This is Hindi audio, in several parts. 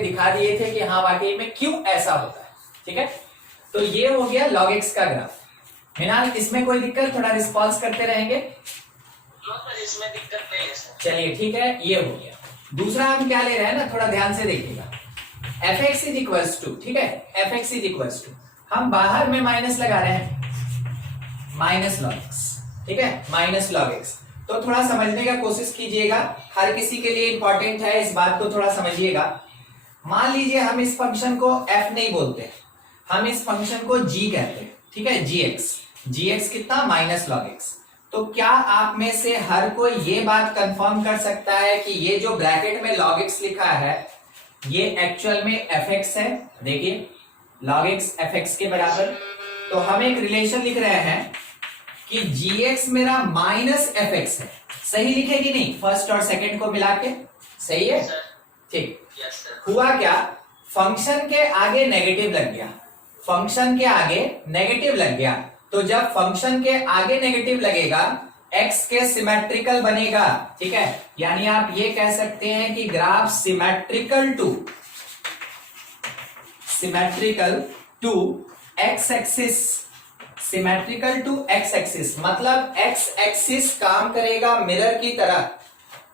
दिखा दिए थे कि हाँ वाकई में क्यों ऐसा होता है। ठीक है, तो ये हो गया log x का ग्राफ। मिनाल इसमें कोई दिक्कत, थोड़ा रिस्पॉन्स करते रहेंगे। इसमें दिक्कत नहीं है सर। चलिए ठीक है, ये हो गया। दूसरा हम क्या ले रहे हैं ना, थोड़ा ध्यान से देखिएगा। F x is equals to, ठीक है, f x is equals to, हम बाहर में माइनस लगा रहे हैं, माइनस लॉग एक्स, ठीक है, माइनस लॉग एक्स। तो थोड़ा समझने का कोशिश कीजिएगा, हर किसी के लिए इंपॉर्टेंट है, इस बात को थोड़ा समझिएगा। मान लीजिए हम इस फंक्शन को एफ नहीं बोलते, हम इस फंक्शन को जी कहते हैं, ठीक है, जी एक्स। जी एक्स कितना, माइनस लॉग एक्स। तो क्या आप में से हर कोई ये बात कंफर्म कर सकता है कि ये जो ब्रैकेट में log x लिखा है ये एक्चुअल में fx है? देखिए log x fx के बराबर। तो हम एक रिलेशन लिख रहे हैं कि gx मेरा माइनस fx है, सही लिखे कि नहीं, फर्स्ट और सेकंड को मिला के, सही है? ठीक, हुआ क्या, फंक्शन के आगे नेगेटिव लग गया, फंक्शन के आगे नेगेटिव लग गया। तो जब फंक्शन के आगे नेगेटिव लगेगा x के सिमेट्रिकल बनेगा, ठीक है, यानी आप ये कह सकते हैं कि graph symmetrical to x axis, symmetrical to x axis, मतलब x एक्सिस काम करेगा मिरर की तरह।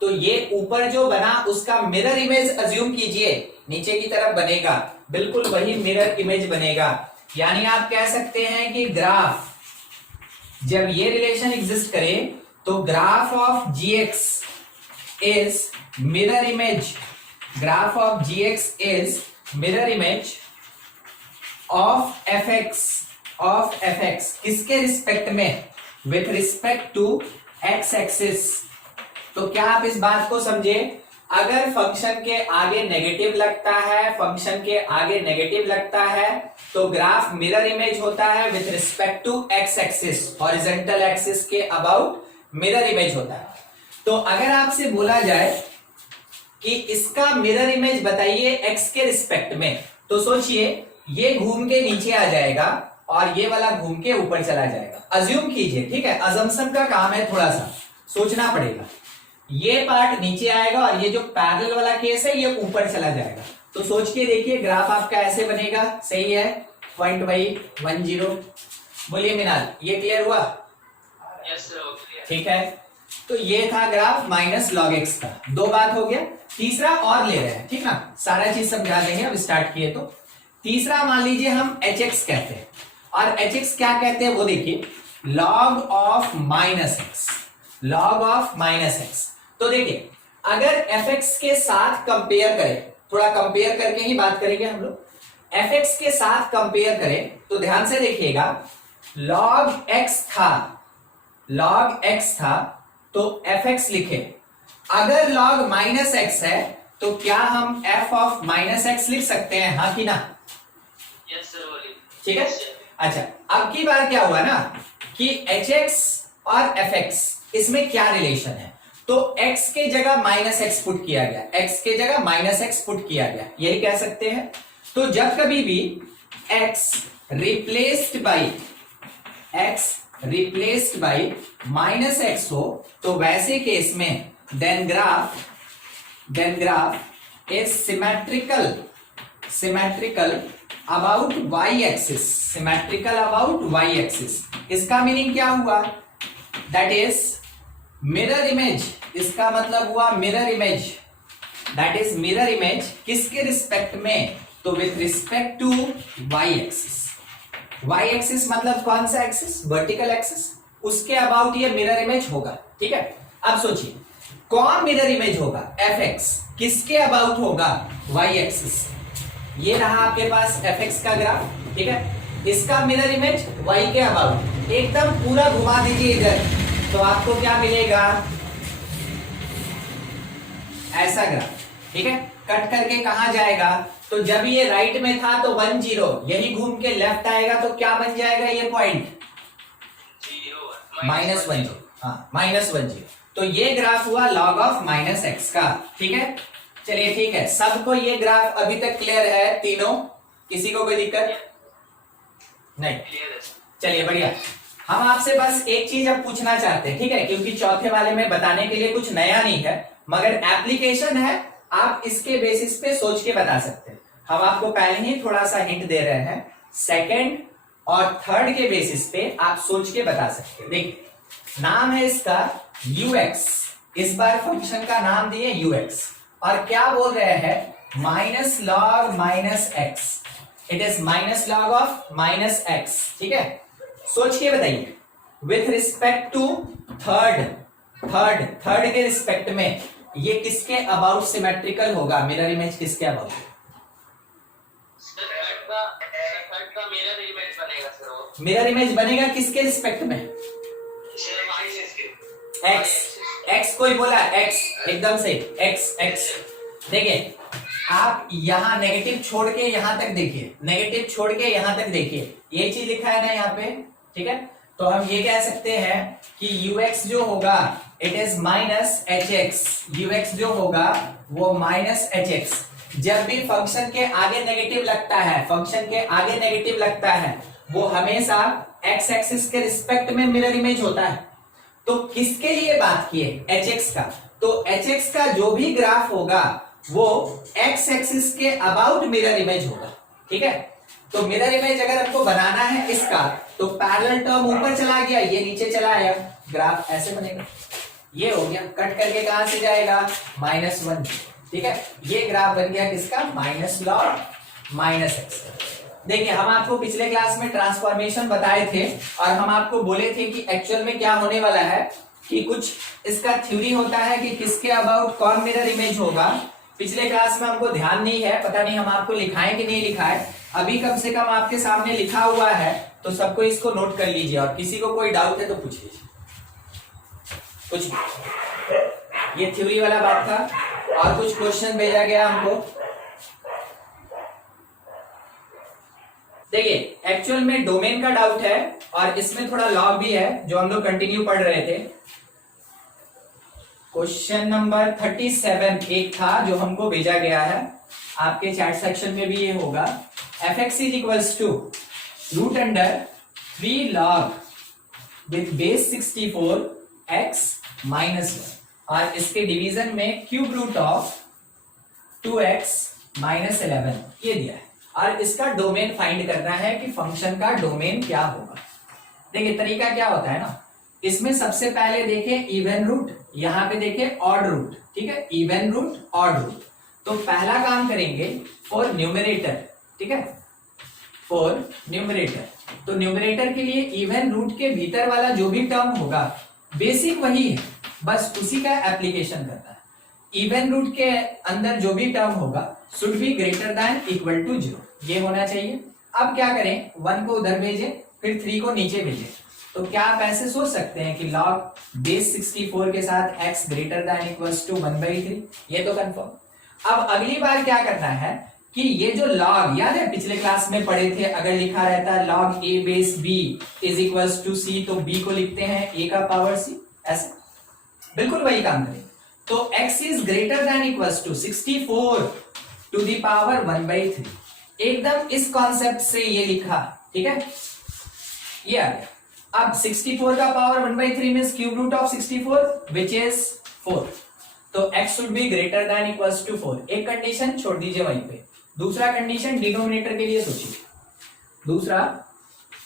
तो ये ऊपर जो बना उसका मिरर इमेज अज्यूम कीजिए, नीचे की तरफ बनेगा, बिल्कुल वही मिरर इमेज बनेगा। यानी आप कह सकते हैं कि ग्राफ, जब ये रिलेशन एग्जिस्ट करे तो graph of gx is mirror image, graph of gx is mirror image of fx, किसके रिस्पेक्ट में, with respect to x axis. तो क्या आप इस बात को समझे, अगर फंक्शन के आगे नेगेटिव लगता है, फंक्शन के आगे नेगेटिव लगता है तो ग्राफ मिरर इमेज होता है with respect to x axis, horizontal axis के अबाउट मिरर इमेज होता है। तो अगर आपसे बोला जाए कि इसका मिरर इमेज बताइए एक्स के रिस्पेक्ट में, तो सोचिए ये घूम के नीचे आ जाएगा और ये वाला घूम के ऊपर चला जाएगा। अज्यूम कीजिए, ठीक है, अजम्पशन का काम है, थोड़ा सा सोचना पड़ेगा। ये पार्ट नीचे आएगा और ये जो पैरेलल वाला केस है ये ऊपर चला जाएगा। तो सोच के देखिए ग्राफ आपका ऐसे बनेगा, सही है, 0.10। बोलिए मिनाल, ये क्लियर हुआ? यस सर, ठीक है, तो ये था ग्राफ माइनस लॉग एक्स का। दो बात हो गया, तीसरा और ले रहे हैं, ठीक ना, सारा चीज समझा देंगे अब स्टार्ट किए तो। तीसरा मान लीजिए हम एच एक्स कहते हैं, और एच एक्स क्या कहते हैं वो देखिए, log of minus x, log of minus x. तो देखिए अगर एफ एक्स के साथ कंपेयर करें, थोड़ा कंपेयर करके ही बात करेंगे हम लोग, एफ एक्स के साथ कंपेयर करें तो ध्यान से देखिएगा, लॉग एक्स था, लॉग एक्स था तो एफ एक्स लिखे। अगर लॉग माइनस एक्स है तो क्या हम एफ ऑफ माइनस एक्स लिख सकते हैं, हाँ कि ना? यस सर, बोलिए। ठीक है, अच्छा अब की बार क्या हुआ ना कि एच एक्स और एफ एक्स इसमें क्या रिलेशन है, तो x के जगह माइनस एक्स पुट किया गया, x के जगह माइनस एक्स पुट किया गया, यही कह सकते हैं। तो जब कभी भी x replaced by minus x हो तो वैसे केस में then graph is symmetrical about y axis, symmetrical about y axis. इसका मीनिंग क्या हुआ, दैट इज मिरर इमेज, इसका मतलब हुआ mirror image, that is mirror image किसके रिस्पेक्ट में, तो with respect to y axis. y axis मतलब कौन सा एक्सिस, वर्टिकल एक्सिस, उसके अबाउट ये मिरर इमेज होगा। ठीक है, अब सोचिए कौन मिरर इमेज होगा, fx, किसके अबाउट होगा, y एक्सिस। ये रहा आपके पास fx का ग्राफ, ठीक है, इसका मिरर इमेज y के अबाउट, एकदम पूरा घुमा दीजिए इधर तो आपको क्या मिलेगा, ऐसा ग्राफ। ठीक है, कट करके कहां जाएगा, तो जब ये राइट में था तो 1 0, यही घूम के लेफ्ट आएगा तो क्या बन जाएगा ये पॉइंट, -1 0, हाँ -1 0। तो ये ग्राफ हुआ लॉग ऑफ माइनस एक्स का। ठीक है, चलिए ठीक है, सबको ये ग्राफ अभी तक क्लियर है तीनों, किसी को कोई दिक्कत नहीं? चलिए बढ़िया, हम आपसे बस एक चीज अब पूछना चाहते हैं, ठीक है, क्योंकि चौथे वाले में बताने के लिए कुछ नया नहीं है मगर एप्लीकेशन है आप इसके बेसिस पे सोच के बता सकते हैं। हम आपको पहले ही थोड़ा सा हिंट दे रहे हैं, सेकंड और थर्ड के बेसिस पे आप सोच के बता सकते हैं। देखिए, नाम है इसका ux, इस बार फंक्शन का नाम दिए ux, और क्या बोल रहे हैं minus log minus x, it is minus log of minus x. ठीक है, सोच के बताइए विथ रिस्पेक्ट टू थर्ड के रिस्पेक्ट में ये किसके अबाउट सिमेट्रिकल होगा, मिरर इमेज किसके अबाउट? थर्ड का मिरर इमेज बनेगा सर। वो मिरर इमेज बनेगा किसके रिस्पेक्ट में? एक्स, एक्स कोई बोला एक्स, एकदम से एक्स। देखिए, आप यहां नेगेटिव छोड़ के यहां तक देखिए, नेगेटिव छोड़ के यहां तक देखिए, ये चीज लिखा है ना यहाँ पे। ठीक है, तो हम ये कह सकते हैं कि ux जो होगा it is minus H x, ux जो होगा वो माइनस एच एक्स। जब भी फंक्शन के आगे नेगेटिव लगता है, फंक्शन के आगे नेगेटिव लगता है, वो हमेशा एक्स एक्सिस के रिस्पेक्ट में मिरर इमेज होता है। तो किसके लिए बात किए? एच एक्स का। तो एच एक्स का जो भी ग्राफ होगा वो एक्स एक्सिस के अबाउट मिरर इमेज होगा। ठीक है, तो मिरर इमेज अगर हमको बनाना है इसका, तो पैरेलल टर्म ऊपर चला गया, ये नीचे चला आया, ग्राफ ऐसे बनेगा। ये हो गया, कट करके कहां से जाएगा? -1। ठीक है, ये ग्राफ बन गया किसका? Minus log minus x. देखिए, हम आपको पिछले क्लास में ट्रांसफॉर्मेशन बताए थे और हम आपको बोले थे कि एक्चुअल में क्या होने वाला है कि कुछ इसका थ्योरी होता है कि किसके अबाउट कौन मिरर इमेज होगा। पिछले क्लास में हमको ध्यान नहीं है, पता नहीं हम आपको लिखाए कि नहीं लिखा है। अभी कम से कम आपके सामने लिखा हुआ है, तो सबको इसको नोट कर लीजिए और किसी को कोई डाउट है तो पूछ लीजिए। कुछ ये थ्योरी वाला बात था और कुछ क्वेश्चन भेजा गया हमको। देखिए, एक्चुअल में डोमेन का डाउट है और इसमें थोड़ा लॉग भी है जो हम लोग कंटिन्यू पढ़ रहे थे। क्वेश्चन नंबर 37 एक था जो हमको भेजा गया है, आपके चैट सेक्शन में भी ये होगा। fx is equals to root under 3 log with base 64 x -1 और इसके डिवीजन में क्यूब रूट ऑफ 2x -11 ये दिया है और इसका डोमेन फाइंड करना है कि फंक्शन का डोमेन क्या होगा। देखिए, तरीका क्या होता है ना, इसमें सबसे पहले देखें इवन रूट, यहां पे देखें ऑड रूट। ठीक है, इवन रूट ऑड रूट। तो पहला काम करेंगे फॉर न्यूमरेटर। ठीक है, फॉर न्यूमरेटर, तो न्यूमरेटर के लिए इवन रूट के भीतर वाला जो भी टर्म होगा बेसिक वही है, बस उसी का एप्लीकेशन करता है। इवन रूट के अंदर जो भी टर्म होगा should be greater than equal to 0, ये होना चाहिए। अब क्या करें, 1 को उधर भेजें, फिर 3 को नीचे भेजें। तो क्या आप ऐसे सोच सकते हैं कि log बेस 64 के साथ x greater than equals to 1/3, ये तो कंफर्म। अब अगली बार क्या करना है कि ये जो log, याद है पिछले क्लास में पढ़े थे, अगर लिखा रहता है log a base b is equals to c, तो b को लिखते हैं a का पावर c, ऐसे बिल्कुल वही काम करें। तो x is greater than equals to 64 to the power 1/3, एकदम इस कॉन्सेप्ट से ये लिखा। ठीक है, ये आ गया। अब 64 का power 1/3 means cube root of 64 which is 4, तो x should be greater than equals to 4। एक कंडीशन छोड़ दीजिए वहीं पे। दूसरा कंडीशन डिनोमिनेटर के लिए सोचिए, दूसरा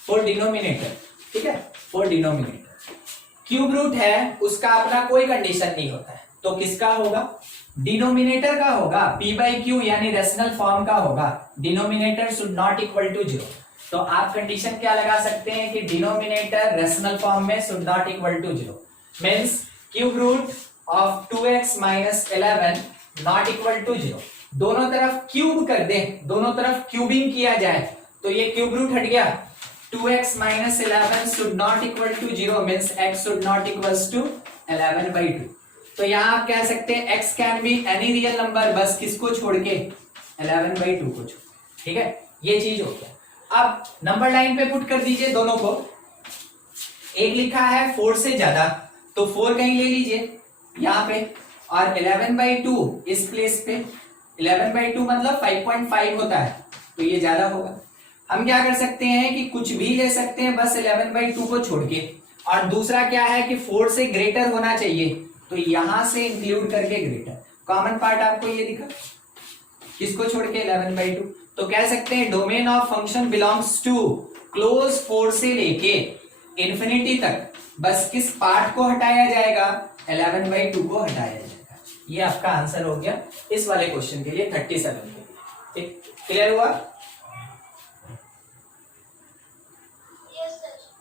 फॉर डिनोमिनेटर। ठीक है, फॉर डिनोमिनेटर क्यूब रूट है, उसका अपना कोई कंडीशन नहीं होता है, तो किसका होगा? डिनोमिनेटर का होगा, p/q यानी रेशनल फॉर्म का होगा। Denominator should not equal to 0, तो आप कंडीशन क्या लगा सकते हैं कि डिनोमिनेटर रेशनल फॉर्म में should not equal to 0 means cube root of 2x - 11 not equal to 0। दोनों तरफ क्यूब कर दें, दोनों तरफ क्यूबिंग किया जाए, तो ये क्यूब रूट हट गया। 2x - 11 should not equal to 0 means x should not equals to 11/2। तो यहां आप कह सकते हैं x can be any real number, बस किसको छोड़ के? 11/2 को छोड़। ठीक है, ये चीज हो गया। अब नंबर लाइन पे पुट कर दीजिए दोनों को। एक लिखा है 4 से ज्यादा, तो 4 कहीं ले लीजिए यहां पे, और 11/2 इस प्लेस पे। 11/2 मतलब 5.5 होता है, तो ये ज्यादा होगा। हम क्या कर सकते हैं कि कुछ भी ले सकते हैं बस 11/2 को छोड़ के, और दूसरा क्या है कि 4 से ग्रेटर होना चाहिए, तो यहां से इंक्लूड करके ग्रेटर। कॉमन पार्ट आपको ये दिखा, किसको छोड़ के 11/2। तो कह सकते हैं domain of function belongs to close 4 से लेके इंफिनिटी तक बस किस पार्ट को हटाया जाएगा, 11/2 को हटाया जाएगा। ये आपका आंसर हो गया इस वाले क्वेश्चन के लिए 37 के लिए। ठीक, क्लियर हुआ?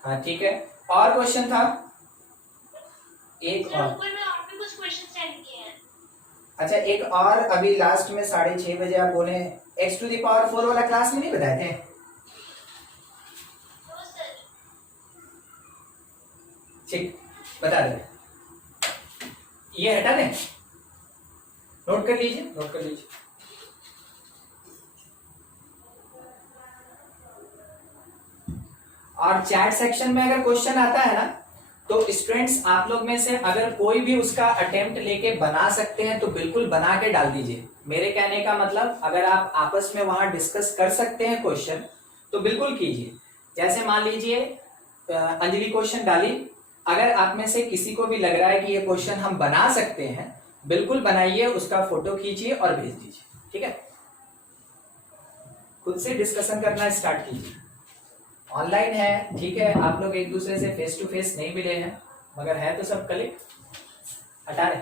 हाँ ठीक है। और क्वेश्चन था एक और, ऊपर में और भी कुछ क्वेश्चन सेंड किए हैं। अच्छा एक और अभी लास्ट में 6:30 बजे आप बोले x⁴ वाला क्लास में नहीं बताए थे? तो सर ठीक, बता दे, ये हटा दें, नोट कर लीजिए, नोट कर लीजिए। और चैट सेक्शन में अगर क्वेश्चन आता है ना, तो स्टूडेंट्स आप लोग में से अगर कोई भी उसका अटेम्प्ट लेके बना सकते हैं तो बिल्कुल बना के डाल दीजिए। मेरे कहने का मतलब अगर आप आपस में वहां डिस्कस कर सकते हैं क्वेश्चन तो बिल्कुल कीजिए। जैसे मान लीजिए अंजलि क्वेश्चन डाली, अगर आप में से किसी को भी लग रहा है कि ये क्वेश्चन हम बना सकते हैं, बिल्कुल बनाइए, उसका फोटो खींचिए और भेज दीजिए। ठीक है, खुद से डिस्कशन करना स्टार्ट कीजिए। ऑनलाइन है, ठीक है, आप लोग एक दूसरे से फेस टू फेस नहीं मिले हैं, मगर है तो सब कलिक हटा रहे।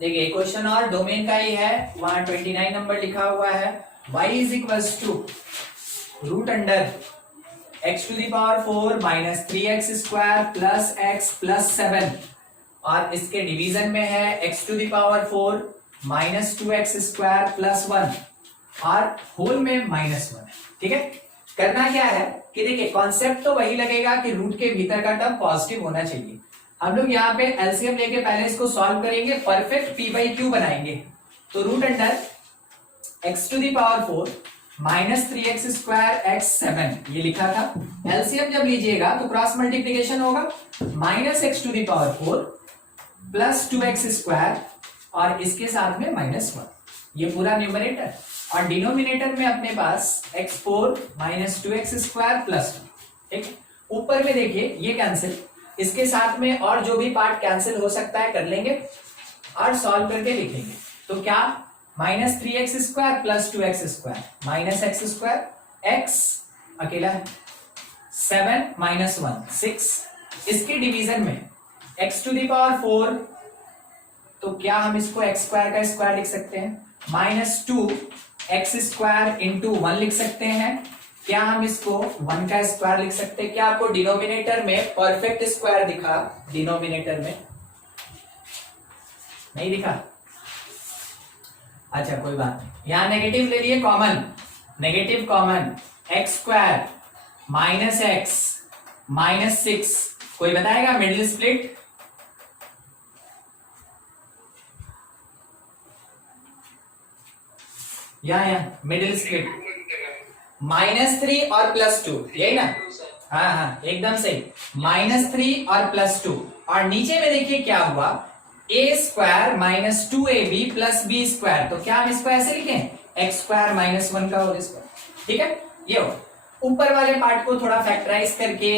देखिए क्वेश्चन और डोमेन का ही है, वहां 29 नंबर लिखा हुआ है, y is equals to root under x⁴ minus 3x² plus x plus 7 और इसके डिवीजन में है x⁴ माइनस 2x² प्लस 1 और होल में -1 है। ठीक है, करना क्या है कि देखिए कॉन्सेप्ट तो वही लगेगा कि रूट के भीतर का टर्म पॉजिटिव होना चाहिए। हम लोग यहाँ पे एलसीएम लेके पहले इसको सॉल्व करेंगे, परफेक्ट p/q बनाएंगे। तो root under x⁴ minus 3x² x 7 ये लिखा था। एलसीएम जब लीजिएगा तो क्रॉस मल्टीप्लीकेशन होगा, माइनस x⁴ प्लस 2x² और इसके साथ में -1, ये पूरा न्यूमरेटर, और डिनोमिनेटर में अपने पास x4 माइनस 2x² प्लस 1। ठीक, ऊपर में देखिए ये कैंसिल, इसके साथ में और जो भी पार्ट कैंसिल हो सकता है कर लेंगे और सॉल्व करके लिखेंगे। तो क्या minus 3x² plus 2x² minus x² x अकेला है, 7 माइनस 1 6, इसके डिवीजन में x⁴ तो क्या हम इसको x² का स्क्वायर लिख सकते हैं, माइनस 2x² इंटू 1 लिख सकते हैं। क्या हम इसको 1 का स्क्वायर लिख सकते हैं? क्या आपको डिनोमिनेटर में परफेक्ट स्क्वायर दिखा? डिनोमिनेटर में नहीं दिखा? अच्छा कोई बात नहीं, यहां नेगेटिव ले लिए common, negative common, x² minus x minus 6, कोई बताएगा मिडिल स्प्लिट? यहाँ मिडिल स्प्लिट -3 और +2, यही ना? हाँ हाँ एकदम सही, -3 और +2, और नीचे में देखिए क्या हुआ, a² minus 2ab plus b², तो क्या हम इसको ऐसे लिखें, x² माइनस 1 का होल स्क्वायर। ठीक है, ये हो। ऊपर वाले पार्ट को थोड़ा फैक्टराइज करके,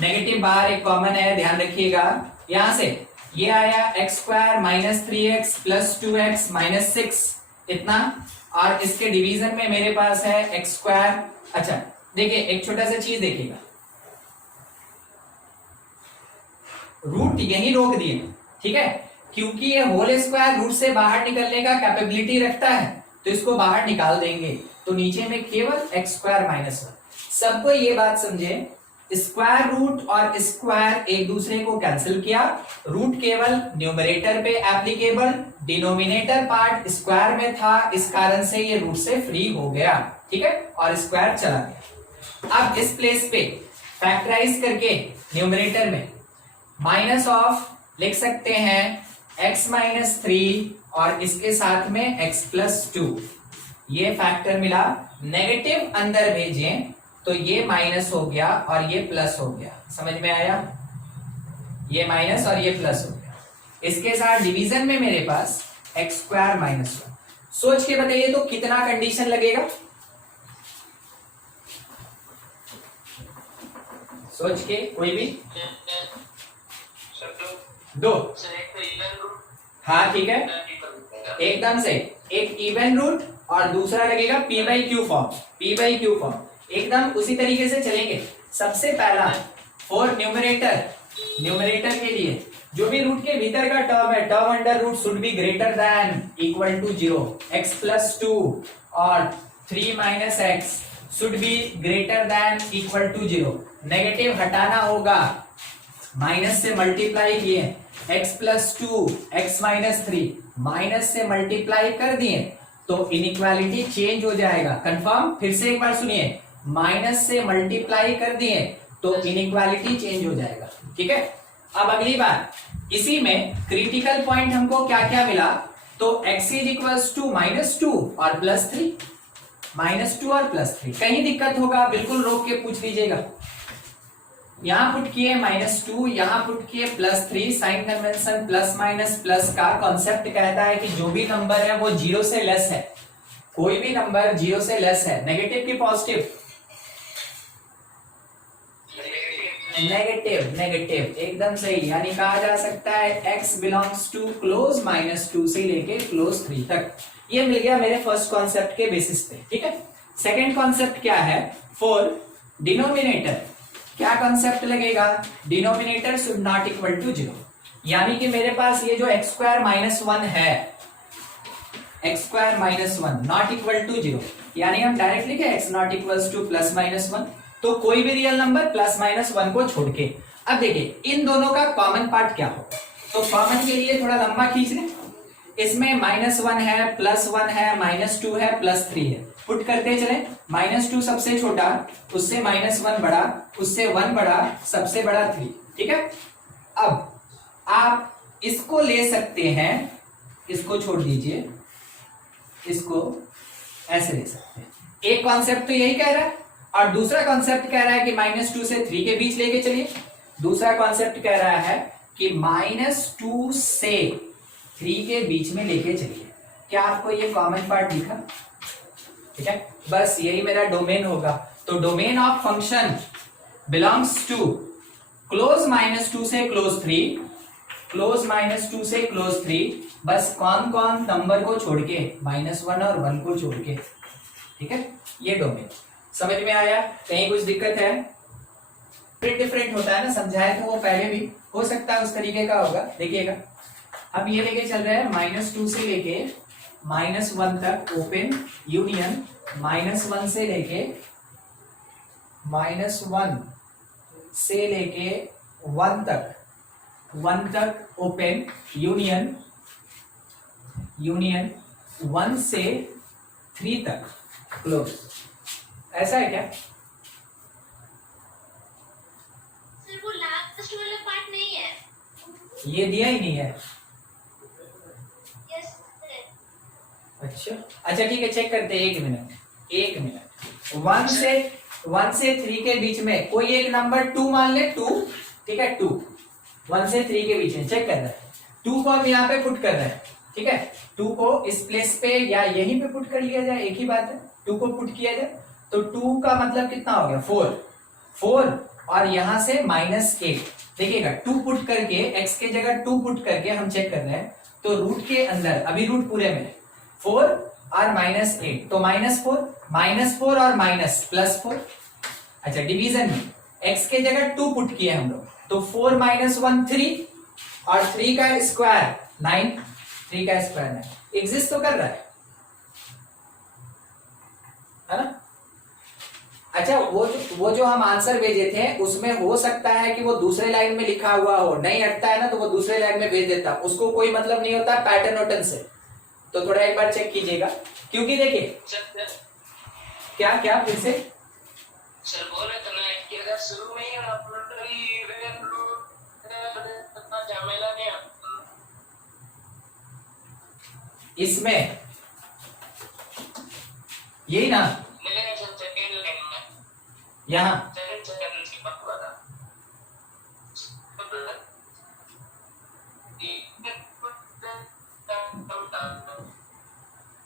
नेगेटिव बाहर एक कॉमन है, ध्यान रखिएगा। यहां से ये आया x² minus 3x plus 2x minus 6 इतना, और इसके डिवीजन में मेरे पास है x²। अच्छा देखिए एक छोटा सा चीज देखिएगा, रूट यही रोक दिए, ठीक है, क्योंकि ये होल स्क्वायर रूट से बाहर निकलने का कैपेबिलिटी रखता है, तो इसको बाहर निकाल देंगे, तो नीचे में केवल x² माइनस 1। सबको ये बात समझे, स्क्वायर रूट और स्क्वायर एक दूसरे को कैंसिल किया, रूट केवल न्यूमरेटर पे एप्लीकेबल, डिनोमिनेटर पार्ट स्क्वायर में था, इस कारण से ये रूट से फ्री हो गया। ठीक है, और स्क्वायर चला गया। अब इस प्लेस पे फैक्टराइज करके न्यूमरेटर में माइनस ऑफ लिख सकते हैं x माइनस 3 और इसके साथ में x प्लस 2, ये फैक्टर मिला, नेगेटिव अंदर भेजें तो ये माइनस हो गया और ये प्लस हो गया। समझ में आया? ये माइनस और ये प्लस हो गया। इसके साथ डिवीजन में मेरे पास x² माइनस 1। सोच के बताइए तो कितना कंडीशन लगेगा? सोच के कोई भी सर दो दो। सर एक तो इवन रूट हाँ ठीक है, एकदम से एक इवन रूट और दूसरा लगेगा P by Q form, P by Q form. एकदम उसी तरीके से चलेंगे। सबसे पहला फॉर न्यूमरेटर, न्यूमरेटर के लिए जो भी रूट के भीतर का टर्म है, term under root should be greater than equal to 0, x plus 2 और 3 minus x should be greater than equal to 0। Negative हटाना होगा, माइनस से मल्टीप्लाई किए, x plus 2 x minus 3 minus से मल्टीप्लाई कर दिए तो इनइक्वालिटी चेंज हो जाएगा। कंफर्म? फिर से एक बार सुनिए, माइनस से मल्टीप्लाई कर दिए तो इनइक्वालिटी चेंज हो जाएगा। ठीक है, अब अगली बार इसी में क्रिटिकल पॉइंट हमको क्या क्या मिला, तो x इज इक्वल्स टू -2 और +3, -2 और +3। कहीं दिक्कत होगा बिल्कुल रोक के पूछ लीजिएगा। यहां पुट किए -2, यहां पुट किए +3। Sign convention plus minus plus का कॉन्सेप्ट कहता है कि जो भी नंबर है वो 0 से लेस है, कोई भी नंबर 0 से लेस है, नेगेटिव की पॉजिटिव, नेगेटिव, नेगेटिव एकदम सही। यानी कहा जा सकता है x बिलोंग्स टू क्लोज -2 से लेके क्लोज 3 तक। ये मिल गया मेरे फर्स्ट कॉन्सेप्ट के बेसिस पे। ठीक है, सेकंड कॉन्सेप्ट क्या है, फॉर डिनोमिनेटर क्या कॉन्सेप्ट लगेगा, denominator should not equal to 0। यानी कि मेरे पास ये जो x स्क्वायर -1 है, x square -1 not equal to 0, यानी हम डायरेक्ट लिखे x नॉट इक्वल्स टू +-1, तो कोई भी रियल नंबर +-1 को छोड़ के। अब देखिए इन दोनों का कॉमन पार्ट क्या होगा, तो कॉमन के लिए थोड़ा लंबा खींच लें। इसमें -1 है, +1 है, -2 है, +3 है, पुट करते चले। -2 सबसे छोटा, उससे -1 बड़ा, उससे 1 बड़ा, सबसे बड़ा 3। ठीक है, अब आप इसको ले सकते हैं, इसको छोड़ दीजिए, इसको ऐसे ले सकते हैं। एक कॉन्सेप्ट तो यही कह रहा है और दूसरा कॉन्सेप्ट कह रहा है कि -2 से 3 के बीच लेके चलिए। दूसरा कॉन्सेप्ट कह रहा है कि -2 से 3 के बीच में लेके चलिए। क्या आपको ये कॉमन पार्ट दिखा? ठीक है, बस यही मेरा डोमेन होगा। तो domain of function belongs to close -2 से क्लोज 3, क्लोज -2 से क्लोज 3, बस कौन कौन नंबर को छोड़ के, -1 और 1 को छोड़ के। ठीक है, ये डोमेन समझ में आया? कहीं कुछ दिक्कत है? डिफरेंट होता है ना, समझाया तो वो पहले भी, हो सकता है उस तरीके का होगा। देखिएगा, अब ये लेके चल रहे हैं -2 से लेके -1 तक ओपन यूनियन, -1 से लेके -1 से लेके 1 तक, 1 तक ओपन यूनियन, यूनियन 1 से 3 तक क्लोज। ऐसा है क्या? सर वो लास्ट वाला पार्ट नहीं है। ये दिया ही नहीं है। Yes sir. अच्छा ठीक है, चेक करते हैं। एक मिनट 1 से 3 के बीच में कोई एक नंबर 2 मान ले, 2। ठीक है, 2 1 से 3 के बीच में चेक कर रहा है, 2 को हम यहाँ पे पुट कर रहे हैं। ठीक है, 2 को इस प्लेस पे या यहीं पे पुट कर लिया जाए, एक ही बात है। 2 को पुट किया जाए तो 2 का मतलब कितना हो गया, 4 और यहां से -8। देखिएगा 2 पुट करके, x के जगह 2 पुट करके हम चेक कर रहे हैं, तो रूट के अंदर अभी रूट पूरे में 4 और -8, तो -4 और +4। अच्छा, डिवीजन में x के जगह 2 पुट किए हम लोग, तो 4 - 1 3 और 3 का स्क्वायर 9, 3 का स्क्वायर 9। एग्जिस्ट तो कर रहा है ना? अच्छा, वो जो हम आंसर भेजे थे उसमें हो सकता है कि वो दूसरे लाइन में लिखा हुआ हो, नहीं हटता है ना, तो वो दूसरे लाइन में भेज देता, उसको कोई मतलब नहीं होता पैटर्न वैटर्न से। तो थोड़ा एक बार चेक कीजिएगा, क्योंकि देखिए क्या फिर से सर बोले तो ना कि अगर शुरू में ही झमेला नहीं इसमें यही ना, यहाँ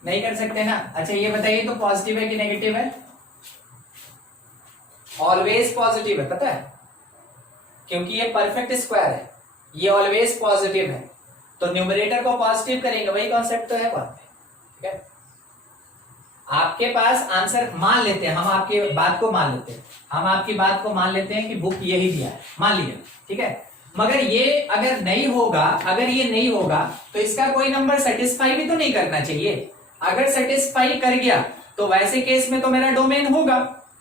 नहीं कर सकते ना। अच्छा ये बताइए, तो पॉजिटिव है कि नेगेटिव है? ऑलवेज पॉजिटिव है, पता है? क्योंकि ये परफेक्ट स्क्वायर है, ये ऑलवेज पॉजिटिव है, तो न्यूमरेटर को पॉजिटिव करेंगे, वही कॉन्सेप्ट तो है वहां पे। ठीक है, आपके पास आंसर मान लेते हैं, हम आपकी बात को मान लेते हैं, हम आपकी बात को मान लेते हैं कि बुक यही दिया है, मान लिया। ठीक है, मगर ये अगर नहीं होगा, अगर ये नहीं होगा तो इसका कोई नंबर सेटिस्फाई भी तो नहीं करना चाहिए। अगर सेटिस्फाई कर गया तो वैसे केस में तो मेरा डोमेन होगा,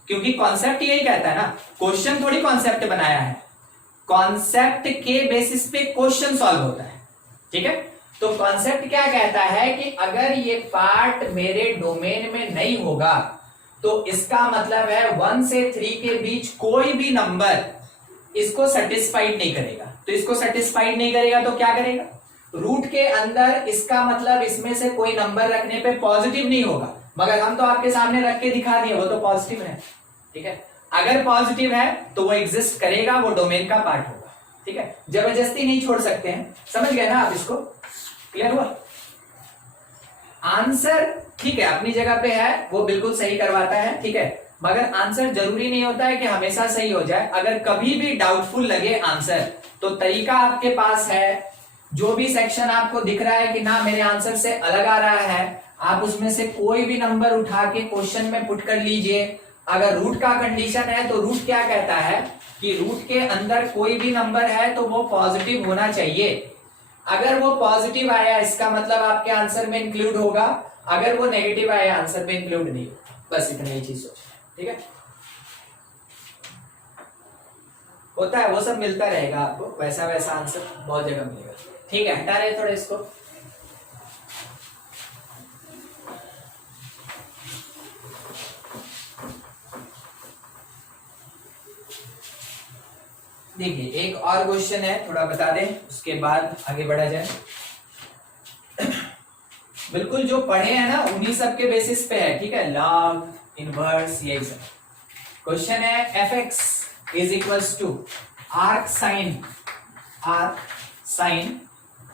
क्योंकि कॉन्सेप्ट यही कहता है ना, क्वेश्चन थोड़ी कॉन्सेप्ट बनाया है, कॉन्सेप्ट के बेसिस पे क्वेश्चन सॉल्व होता है। ठीक है, तो कॉन्सेप्ट क्या कहता है कि अगर ये पार्ट मेरे डोमेन में नहीं होगा तो इसका मतलब है 1 से 3 के बीच कोई भी नंबर इसको सेटिस्फाइड नहीं करेगा। तो इसको सेटिस्फाइड नहीं करेगा तो क्या करेगा, रूट के अंदर इसका मतलब इसमें से कोई नंबर रखने पे पॉजिटिव नहीं होगा, मगर हम तो आपके सामने रख के दिखा दिए वो तो पॉजिटिव है। ठीक है, अगर पॉजिटिव है तो वो एग्जिस्ट करेगा, वो डोमेन का पार्ट होगा। ठीक है, जबरदस्ती नहीं छोड़ सकते हैं, समझ गए ना आप इसको, क्लियर हुआ? आंसर ठीक है अपनी जगह पे है, वो बिल्कुल सही करवाता है। ठीक है, मगर आंसर जरूरी नहीं होता है कि हमेशा सही हो जाए। अगर कभी भी डाउटफुल लगे आंसर तो तरीका आपके पास है, जो भी सेक्शन आपको दिख रहा है कि ना मेरे आंसर से अलग आ रहा है, आप उसमें से कोई भी नंबर उठा के क्वेश्चन में पुट कर लीजिए। अगर रूट का कंडीशन है तो रूट क्या कहता है कि रूट के अंदर कोई भी नंबर है तो वो पॉजिटिव होना चाहिए। अगर वो पॉजिटिव आया इसका मतलब आपके आंसर में इंक्लूड होगा, अगर वो नेगेटिव आया आंसर में इंक्लूड नहीं होगा। बस इतना ही चीज सोचना। ठीक है, होता है वो सब मिलता रहेगा आपको, वैसा वैसा आंसर बहुत जगह मिलेगा। ठीक है, हटा रहे थोड़े इसको। देखिए एक और क्वेश्चन है, थोड़ा बता दें उसके बाद आगे बढ़ा जाए। बिल्कुल जो पढ़े हैं ना उन्हीं सब के बेसिस पे है। ठीक है, लॉग, इनवर्स, यही सब। क्वेश्चन है fx is equals to arc sine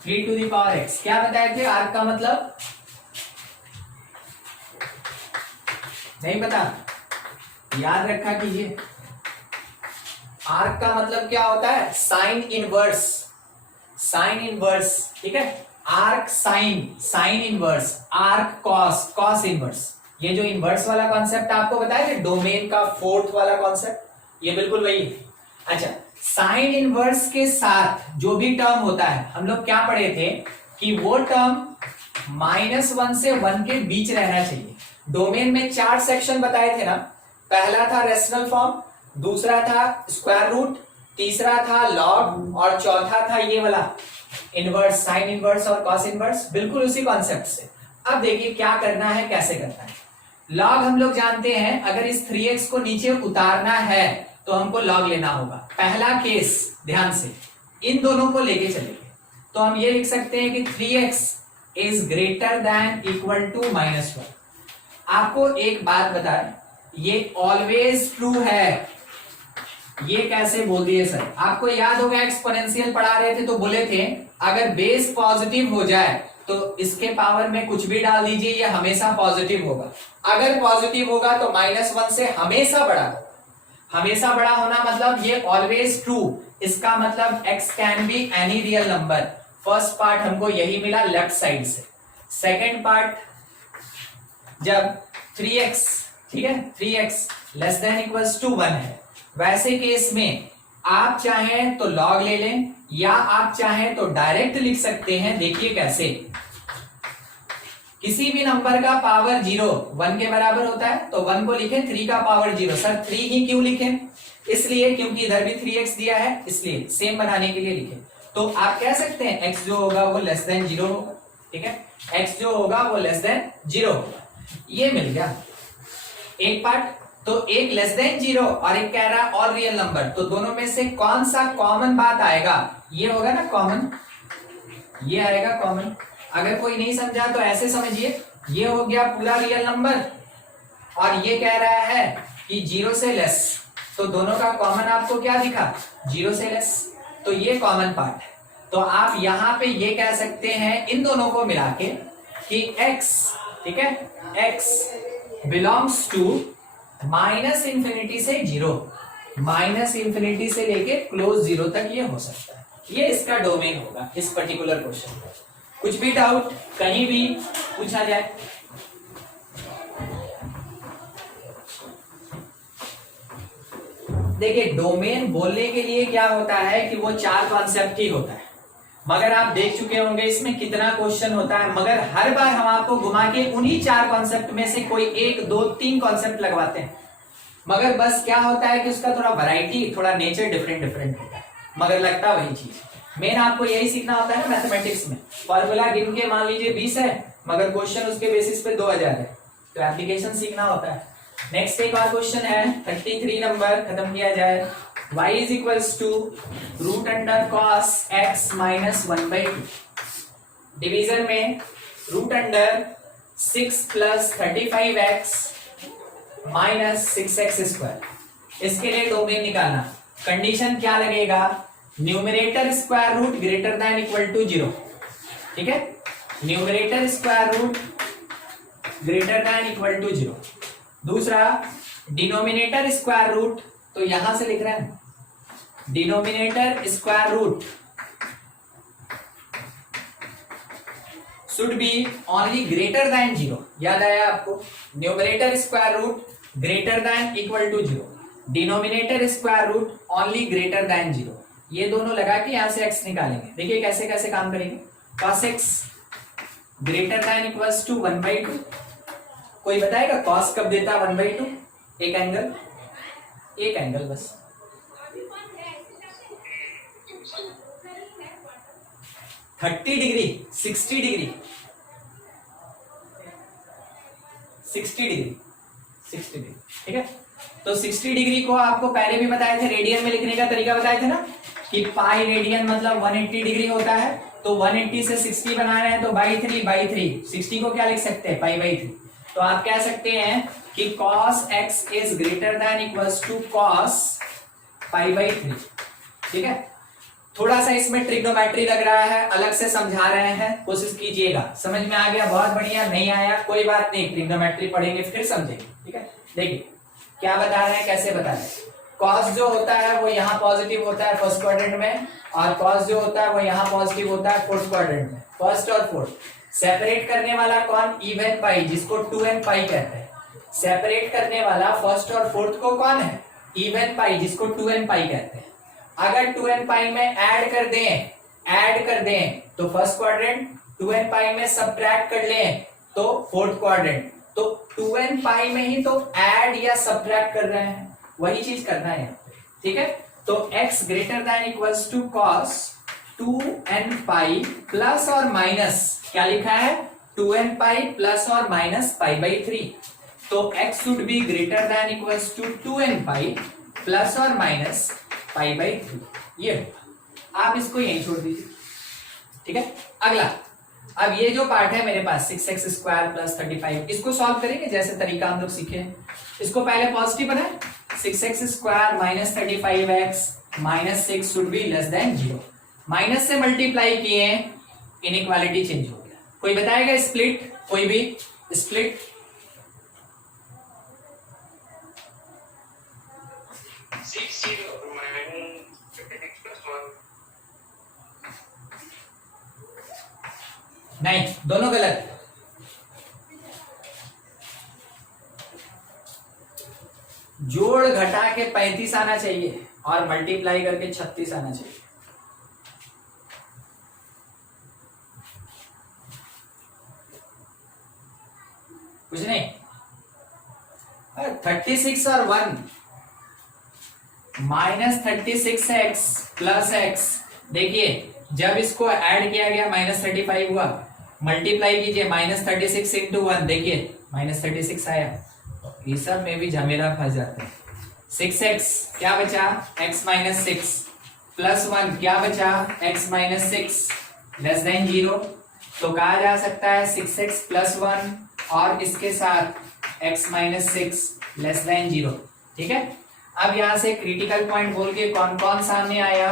3 to the power x। क्या बताए थे आर्क का मतलब? नहीं पता, याद रखा कीजिए। आर्क का मतलब क्या होता है? Sine inverse, sine inverse. ठीक है, arc sine, sine inverse, arc cos, cos inverse. ये जो इनवर्स वाला कॉन्सेप्ट आपको बताया थे, डोमेन का फोर्थ वाला कॉन्सेप्ट, ये बिल्कुल वही है। अच्छा, साइन इनवर्स के साथ जो भी टर्म होता है, हम लोग क्या पढ़े थे कि वो टर्म -1 से 1 के बीच रहना चाहिए। डोमेन में 4 सेक्शन बताए थे ना, पहला था रेशनल फॉर्म, दूसरा था स्क्वायर रूट, तीसरा था लॉग और चौथा था ये वाला इनवर्स, साइन इनवर्स और कॉस इनवर्स। बिल्कुल उसी कॉन्सेप्ट से। अब देखिए क्या करना है, कैसे करना है। लॉग हम लोग जानते हैं, अगर इस 3x को नीचे उतारना है तो हमको लॉग लेना होगा। पहला केस ध्यान से इन दोनों को लेके चलेंगे, तो हम ये लिख सकते हैं कि 3x is greater than equal to -1। आपको एक बात बताएं, ये ऑलवेज ट्रू है। ये कैसे बोल दिए सर? आपको याद होगा एक्सपोनेंशियल पढ़ा रहे थे तो बोले थे अगर बेस पॉजिटिव हो जाए तो इसके पावर में कुछ भी डाल दीजिए, ये हमेशा पॉजिटिव होगा। अगर पॉजिटिव होगा तो -1 से हमेशा बड़ा होगा। हमेशा बड़ा होना मतलब ये ऑलवेज ट्रू, इसका मतलब x can be any real number. First part हमको यही मिला लेफ्ट साइड से। सेकेंड पार्ट, जब 3x, ठीक है, 3x less than equals to 1 है, वैसे केस में आप चाहें तो लॉग ले लें या आप चाहें तो डायरेक्ट लिख सकते हैं। देखिए कैसे, किसी भी नंबर का पावर 0 1 के बराबर होता है तो 1 को लिखें, 3 का पावर 0। सर 3 ही क्यों लिखें? इसलिए क्योंकि इधर भी 3x दिया है, इसलिए सेम बनाने के लिए लिखें। तो आप कह सकते हैं x जो होगा वो लेस देन 0 होगा। ठीक है, x जो होगा वो लेस देन 0 होगा। ये मिल गया एक पार्ट। तो एक लेस देन 0 और एक कह रहा ऑल रियल नंबर, तो दोनों में से कौन सा कॉमन बात आएगा? ये होगा ना कॉमन, ये आएगा कॉमन। अगर कोई नहीं समझा तो ऐसे समझिए, ये हो गया पूरा रियल नंबर और ये कह रहा है कि 0 से लेस, तो दोनों का कॉमन आपको क्या दिखा? 0 से लेस, तो ये कॉमन पार्ट है। तो आप यहां पे ये कह सकते हैं इन दोनों को मिला के कि x, ठीक है, x बिलोंग्स टू -∞ से 0, माइनस इंफिनिटी से लेके क्लोज जीरो तक ये हो सकता है। ये इसका डोमेन होगा इस पर्टिकुलर क्वेश्चन का। कुछ भी डाउट कहीं भी पूछा जाए। देखिए डोमेन बोलने के लिए क्या होता है कि वो 4 कॉन्सेप्ट ही होता है, मगर आप देख चुके होंगे इसमें कितना क्वेश्चन होता है, मगर हर बार हम आपको घुमा के उन्हीं 4 कॉन्सेप्ट में से कोई 1 2 3 कॉन्सेप्ट लगवाते हैं, मगर बस क्या होता है कि उसका थोड़ा वैरायटी, थोड़ा नेचर डिफरेंट डिफरेंट होता है, मगर लगता वही चीज। मेन आपको यही सीखना होता है ना मैथमेटिक्स में, फॉर्मूला गिन के मान लीजिए 20 है मगर क्वेश्चन उसके बेसिस पे 2000 है, तो एप्लीकेशन सीखना होता है। नेक्स्ट एक और क्वेश्चन है 33 नंबर, खत्म किया जाए। y is equals to root under cos x minus 1/2। Division में root under 6 plus 35x minus 6x square. इसके लिए डोमेन निकालना। कंडीशन क्या लगेगा, numerator square root greater than equal to 0, ठीक है, numerator square root greater than equal to 0। दूसरा डिनोमिनेटर स्क्वायर रूट, तो यहां से लिख रहे हैं denominator square root should be only greater than 0। याद आया आपको, numerator square root greater than equal to 0, denominator square root only greater than 0। ये दोनों लगा के यहां से x निकालेंगे। देखिए कैसे कैसे काम करेंगे। cos x greater than equals to 1/2। कोई बताएगा cos कब देता है 1/2? एक एंगल बस। Thirty degree 60 degree 60 degree 60 degree, ठीक है। तो 60 डिग्री को आपको पहले भी बताए थे, रेडियन में लिखने का तरीका बताए थे ना कि पाई रेडियन मतलब 180 डिग्री होता है। तो 180 से 60 बना रहे हैं तो बाई 3 60 को क्या लिख सकते हैं, पाई/3। तो आप कह सकते हैं कि cos x is greater than equals to cos pi, ठीक है। थोड़ा सा इसमें ट्रिग्नोमेट्री लग रहा है, अलग से समझा रहे हैं, कोशिश कीजिएगा। समझ में आ गया, बहुत बढ़िया। नहीं आया कोई बात नहीं, ट्रिग्नोमेट्री पढ़ेंगे फिर समझेंगे, ठीक है। देखिए क्या बता रहे हैं, कैसे बता रहे हैं। cos जो होता है वो यहाँ पॉजिटिव होता है फर्स्ट क्वाड्रेंट में, और cos जो होता है वो यहाँ पॉजिटिव होता है फोर्थ क्वाड्रेंट में। फर्स्ट और फोर्थ सेपरेट करने वाला कौन, इवन पाई, जिसको 2n पाई कहते हैं। सेपरेट करने वाला फर्स्ट और फोर्थ को कौन है, इवन पाई, जिसको 2n पाई कहते हैं। अगर 2n पाई में ऐड कर दें तो फर्स्ट क्वाड्रेंट, 2n पाई में सब्ट्रैक्ट कर लें तो फोर्थ क्वाड्रेंट। तो 2n पाई में ही तो ऐड या सब्ट्रैक्ट कर रहे हैं, वही चीज करना है यहाँ पे, ठीक है। तो x greater than equals to cos 2n pi plus और माइनस, क्या लिखा है, 2n पाई प्लस और माइनस पाई/3। तो x should be greater than equals to 2n pi plus और माइनस पाई/3। ये होगा, आप इसको यहीं छोड़ दीजिए, ठीक है। अगला, अब ये जो पार्ट है मेरे पास 6x स्क्वायर प्लस 35, इसको सॉल्व करेंगे जैसे तरीका हम लोग सीखे। इसको पहले पॉजिटिव बनाए, 6x square minus 35x minus 6 should be less than 0। Minus से मल्टीप्लाई किए, इनइक्वालिटी चेंज हो गया। कोई बताएगा स्प्लिट, कोई भी स्प्लिट? नहीं, दोनों गलत। जोड़ घटा के 35 आना चाहिए और मल्टीप्लाई करके 36 आना चाहिए। कुछ नहीं, 36 और 1 माइनस 36x प्लस x। देखिए जब इसको ऐड किया गया माइनस 35 हुआ, मल्टीप्लाई कीजिए माइनस 36 इंटू 1, देखिए माइनस 36 आया। ये सब में भी झमेला फंस जाते हैं। 6x क्या बचा, x माइनस 6 प्लस 1 क्या बचा, x माइनस 6 लेस देन 0। तो कहा जा सकता है 6x प्लस 1 और इसके साथ x माइनस 6 लेस देन 0, ठीक है। अब यहाँ से क्रिटिकल पॉइंट बोल के कौन कौन सामने आया,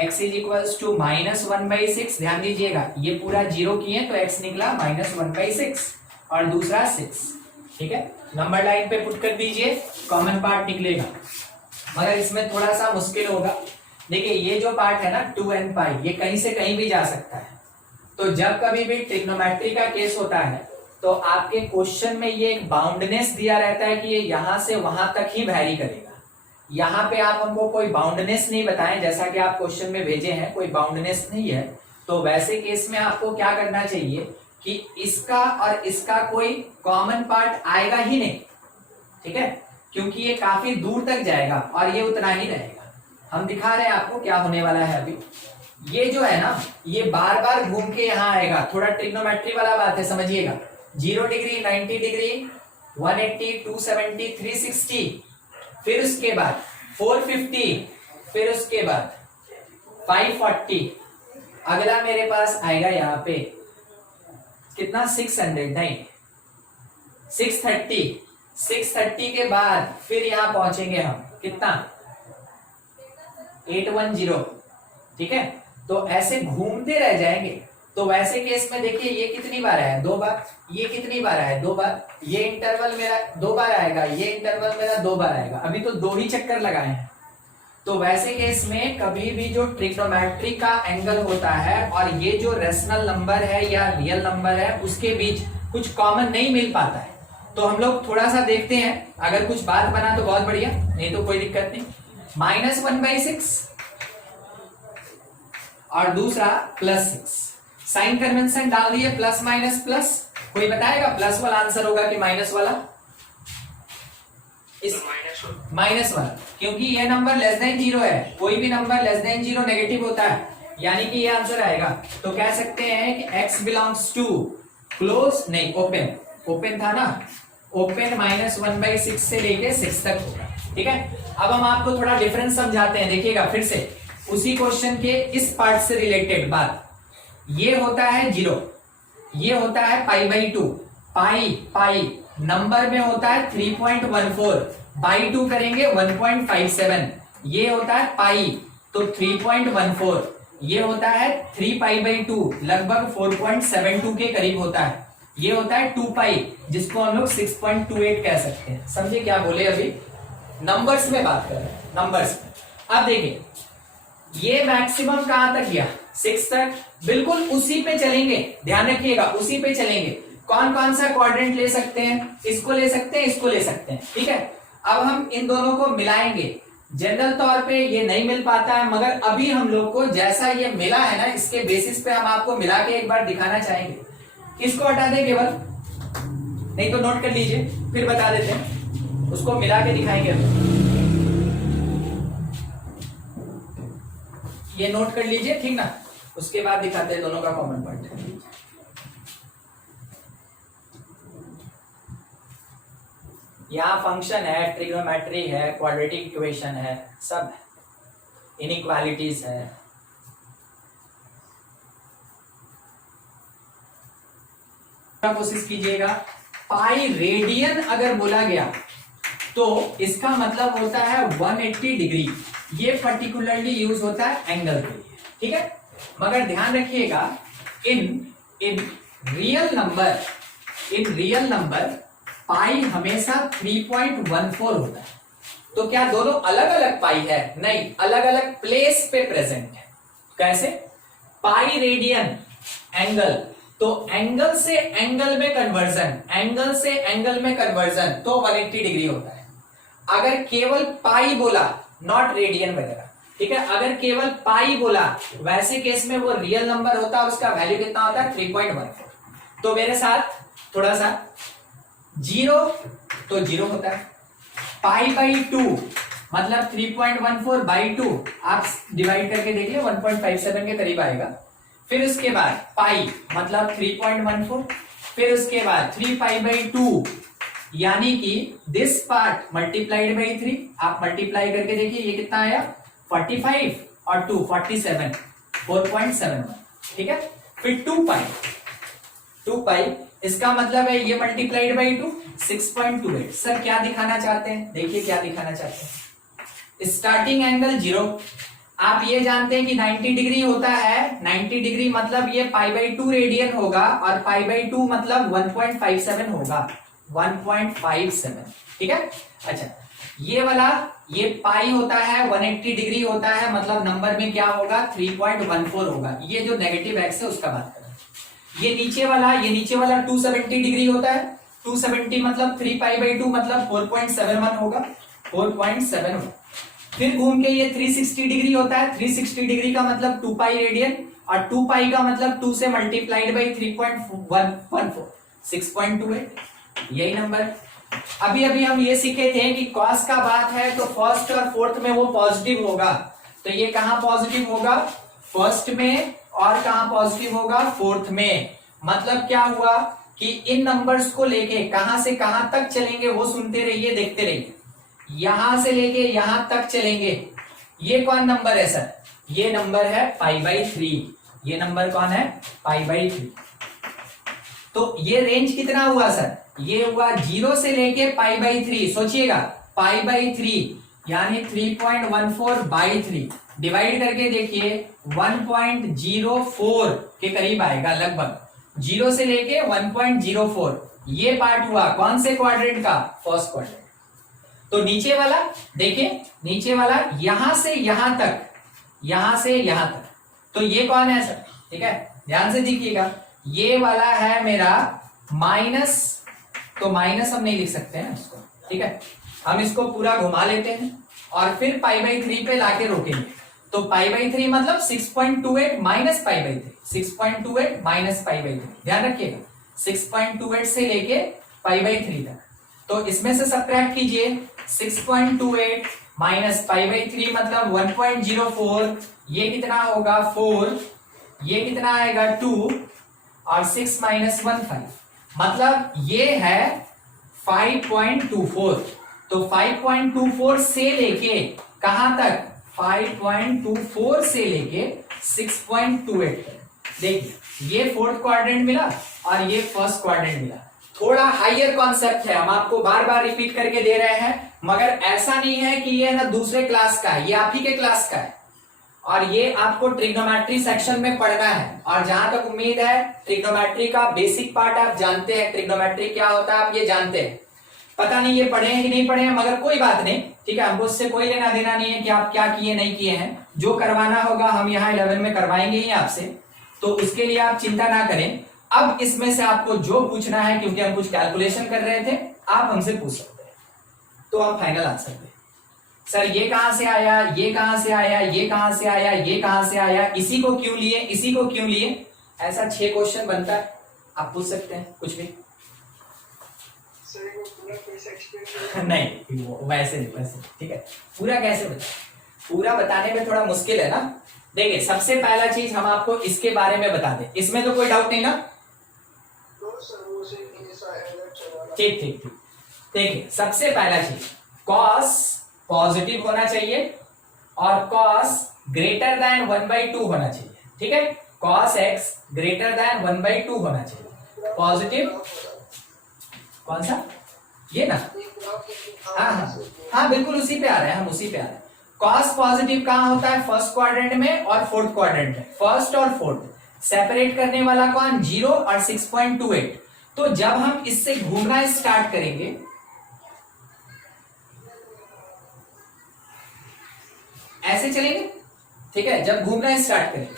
x is equals to minus 1/6। ध्यान दीजिएगा ये पूरा 0 किए तो x निकला माइनस 1/6 और दूसरा 6, ठीक है। नंबर लाइन पे पुट कर दीजिए, कॉमन पार्ट निकलेगा। मगर इसमें थोड़ा सा मुश्किल होगा। देखिए ये जो पार्ट है ना 2n पाई, ये कहीं से कहीं भी जा सकता है। तो जब कभी भी ट्रिग्नोमेट्री का केस होता है तो आपके क्वेश्चन में ये एक बाउंडनेस दिया रहता है कि ये यहां से वहां तक ही वैरी करेगा। यहाँ पे आप हमको कोई बाउंडनेस नहीं बताएं, जैसा कि आप क्वेश्चन में भेजे हैं कोई बाउंडनेस नहीं है, तो वैसे केस में आपको क्या करना चाहिए कि इसका और इसका कोई कॉमन पार्ट आएगा ही नहीं, ठीक है, क्योंकि ये काफी दूर तक जाएगा और ये उतना ही रहेगा। हम दिखा रहे हैं आपको क्या होने वाला है अभी। ये जो है ना ये बार बार घूम के यहाँ आएगा, थोड़ा ट्रिग्नोमेट्री वाला बात है, समझिएगा। 0 डिग्री, 90 डिग्री, 180, 270, 360, फिर उसके बाद 450, फिर उसके बाद 540, अगला मेरे पास आएगा यहाँ पे कितना 600, नहीं 630, 630 के बाद फिर यहां पहुंचेंगे हम कितना 810, ठीक है। तो ऐसे घूमते रह जाएंगे। तो वैसे केस में देखिए ये कितनी बार आया 2 बार, ये कितनी बार आया 2 बार, ये इंटरवल मेरा 2 बार आएगा, ये इंटरवल मेरा 2 बार आएगा, अभी तो 2 ही चक्कर लगाए हैं। तो वैसे केस में कभी भी जो ट्रिग्नोमेट्री का एंगल होता है और ये जो रेशनल नंबर है या रियल नंबर है उसके बीच कुछ कॉमन नहीं मिल पाता है। तो हम लोग थोड़ा सा देखते हैं, अगर कुछ बात बना तो बहुत बढ़िया, नहीं तो कोई दिक्कत नहीं। -1/6 और दूसरा +6, साइन कन्वेंशन डाल दिए, प्लस माइनस प्लस। कोई बताएगा प्लस वाला आंसर होगा कि माइनस वाला? इस माइनस वाला, क्योंकि ये नंबर लेस देन 0 है, कोई भी नंबर लेस देन 0 नेगेटिव होता है, यानी कि ये आंसर आएगा। तो कह सकते हैं कि x बिलोंग्स टू क्लोज, नहीं ओपन, ओपन था ना, ओपन -1/6 से लेके 6 तक होगा, ठीक है। अब हम आपको थोड़ा डिफरेंस समझाते हैं, देखिएगा फिर से उसी क्वेश्चन के इस पार्ट से रिलेटेड बात। ये होता है 0, ये होता है π/2, पाई नंबर में होता है 3.14, बाई 2 करेंगे 1.57, ये होता है पाई तो 3.14, ये होता है 3π/2 लगभग 4.72 के करीब होता है, ये होता है 2π जिसको हम लोग 6.28 कह सकते हैं। समझे क्या बोले? अभी नंबर्स में बात कर रहे हैं, नंबर्स में। अब देखिए ये मैक्सिमम कहां तक गया 6 तक, बिल्कुल उसी पे चलेंगे, ध्यान रखिएगा उसी पे चलेंगे। कौन कौन सा क्वाड्रेंट ले सकते हैं? इसको ले सकते हैं, इसको ले सकते हैं, ठीक है। अब हम इन दोनों को मिलाएंगे, जनरल तौर पे ये नहीं मिल पाता है, मगर अभी हम लोग को जैसा ये मिला है ना इसके बेसिस पे हम आपको मिला के एक बार दिखाना चाहेंगे। किसको हटा दें केवल, नहीं तो नोट कर लीजिए फिर बता देते हैं, उसको मिला के दिखाएंगे अभी। ये नोट कर लीजिए, ठीक ना, उसके बाद दिखाते हैं दोनों का कॉमन पॉइंट। यहाँ फंक्शन है, ट्रिग्नोमेट्री है, क्वाड्रेटिक इक्वेशन है, सब है, इनइक्वालिटीज है। कोशिश कीजिएगा, पाई रेडियन अगर बोला गया तो इसका मतलब होता है 180 डिग्री, ये पर्टिकुलरली यूज होता है एंगल के लिए, ठीक है। मगर ध्यान रखिएगा इन रियल नंबर पाई हमेशा 3.14 होता है। तो क्या दोनों अलग अलग पाई है? नहीं, अलग अलग प्लेस पे प्रेजेंट है। कैसे? पाई रेडियन एंगल, तो एंगल से एंगल में कन्वर्जन, एंगल से एंगल में कन्वर्जन तो 180 डिग्री होता है। अगर केवल पाई बोला, नॉट रेडियन वगैरह, ठीक है, अगर केवल पाई बोला वैसे केस में वो रियल नंबर होता है, उसका वैल्यू कितना होता है 3.14। तो मेरे साथ थोड़ा सा 0 तो 0 होता है, π/2 मतलब 3.14/2 आप डिवाइड करके देखिए 1.57 के करीब आएगा। फिर उसके बाद पाई मतलब 3.14, फिर उसके बाद 3π/2 यानी कि दिस पार्ट मल्टीप्लाइड बाई 3, आप मल्टीप्लाई करके देखिए ये कितना आया 45 और 2 47, 4.71, ठीक है। फिर 2π, इसका मतलब है ये मल्टीप्लाइड बाई 2 6.28। सर क्या दिखाना चाहते हैं? देखिए क्या दिखाना चाहते हैं, स्टार्टिंग एंगल 0, आप ये जानते हैं कि 90 डिग्री होता है, 90 डिग्री मतलब ये π/2 रेडियन होगा और π/2 मतलब 1.57 होगा, 1.57, ठीक है। अच्छा ये वाला ये पाई होता है 180 डिग्री होता है, मतलब नंबर में क्या होगा 3.14 होगा। ये जो नेगेटिव एक्स है उसका बात कर रहे हैं। ये नीचे वाला 270 डिग्री होता है, 270 मतलब 3π/2 मतलब 4.71 होगा, 4.7। फिर घूम के ये 360 डिग्री होता है, 360 डिग्री का मतलब 2π रेडियन, और 2π का मतलब 2 से मल्टीप्लाइड बाई 3.114 6.28, यही नंबर। अभी अभी हम ये सीखे थे कि कॉस का बात है तो फर्स्ट और फोर्थ में वो पॉजिटिव होगा, तो ये कहां पॉजिटिव होगा, फर्स्ट में, और कहां पॉजिटिव होगा, फोर्थ में। मतलब क्या हुआ कि इन नंबर्स को लेके कहां से कहां तक चलेंगे वो सुनते रहिए, देखते रहिए। यहां से लेके यहां तक चलेंगे। ये कौन नंबर है सर, ये नंबर है π/3। ये नंबर कौन है, π/3। तो ये रेंज कितना हुआ सर, ये हुआ 0 से लेके π/3। सोचिएगा π/3 यानी 3.14/3 डिवाइड करके देखिए 1.04 के करीब आएगा लगभग, 0 से लेके 1.04। ये पार्ट हुआ कौन से क्वाड्रेंट का, फर्स्ट क्वाड्रेंट। तो नीचे वाला देखिए, नीचे वाला यहां से यहां तक, यहां से यहां तक, तो ये कौन है सर, ठीक है ध्यान से देखिएगा। ये वाला है मेरा माइनस, तो माइनस हम नहीं लिख सकते हैं इसको, ठीक है, हम इसको पूरा घुमा लेते हैं और फिर π/3 पे लाके रोकेंगे। तो π/3 मतलब 6.28 माइनस π/3, 6.28 माइनस π/3, ध्यान रखिएगा 6.28 से लेके π/3 तक। तो इसमें से सब्ट्रैक्ट कीजिए, 6.28 माइनस π/3 मतलब 1.04, ये कितना होगा 4, ये कितना आएगा 2, और 6 माइनस 1 5, मतलब ये है 5.24। तो 5.24 से लेके कहां तक, 5.24 से लेके 6.28 तक। देखिए ये फोर्थ क्वाड्रेंट मिला और ये फर्स्ट क्वाड्रेंट मिला। थोड़ा हाइयर कॉन्सेप्ट है, हम आपको बार बार रिपीट करके दे रहे हैं, मगर ऐसा नहीं है कि ये ना दूसरे क्लास का है, ये आप ही के क्लास का है, और ये आपको ट्रिग्नोमेट्री सेक्शन में पढ़ना है। और जहां तक उम्मीद है ट्रिग्नोमेट्री का बेसिक पार्ट आप जानते हैं, ट्रिग्नोमेट्री क्या होता है आप ये जानते हैं। पता नहीं ये पढ़े हैं कि नहीं पढ़े हैं, मगर कोई बात नहीं, ठीक है, हमको इससे कोई लेना देना नहीं है कि आप क्या किए नहीं किए हैं। जो करवाना होगा हम यहाँ 11 में करवाएंगे ही आपसे, तो उसके लिए आप चिंता ना करें। अब इसमें से आपको जो पूछना है, क्योंकि हम कुछ कैलकुलेशन कर रहे थे, आप हमसे पूछ सकते हैं, तो हम फाइनल आंसर दें। सर ये कहां से आया, ये कहां से आया, ये कहां से आया, ये कहां से आया, इसी को क्यों लिए, इसी को क्यों लिए, ऐसा 6 क्वेश्चन बनता है, आप पूछ सकते हैं कुछ भी। नहीं वो वैसे नहीं, वैसे ठीक है, पूरा कैसे बता, पूरा बताने में थोड़ा मुश्किल है ना। देखिए सबसे पहला चीज हम आपको इसके बारे में बता दें, इसमें तो कोई डाउट नहीं ना, ठीक ठीक ठीक। देखिए सबसे पहला चीज कॉस पॉजिटिव होना चाहिए और कॉस ग्रेटर देन 1/2 होना चाहिए, ठीक है, कॉस एक्स ग्रेटर देन 1/2 होना चाहिए, पॉजिटिव। कौन सा, ये ना, हाँ हाँ हाँ बिल्कुल उसी पे आ रहे हैं, हम उसी पे आ रहे हैं। कॉस पॉजिटिव कहां होता है, फर्स्ट क्वाड्रेंट में और फोर्थ क्वाड्रेंट में, फर्स्ट और फोर्थ सेपरेट करने वाला कौन, 0 और 6.28। तो जब हम इससे घूमना स्टार्ट करेंगे, ऐसे चलेंगे, ठीक है, जब घूमना स्टार्ट करेंगे।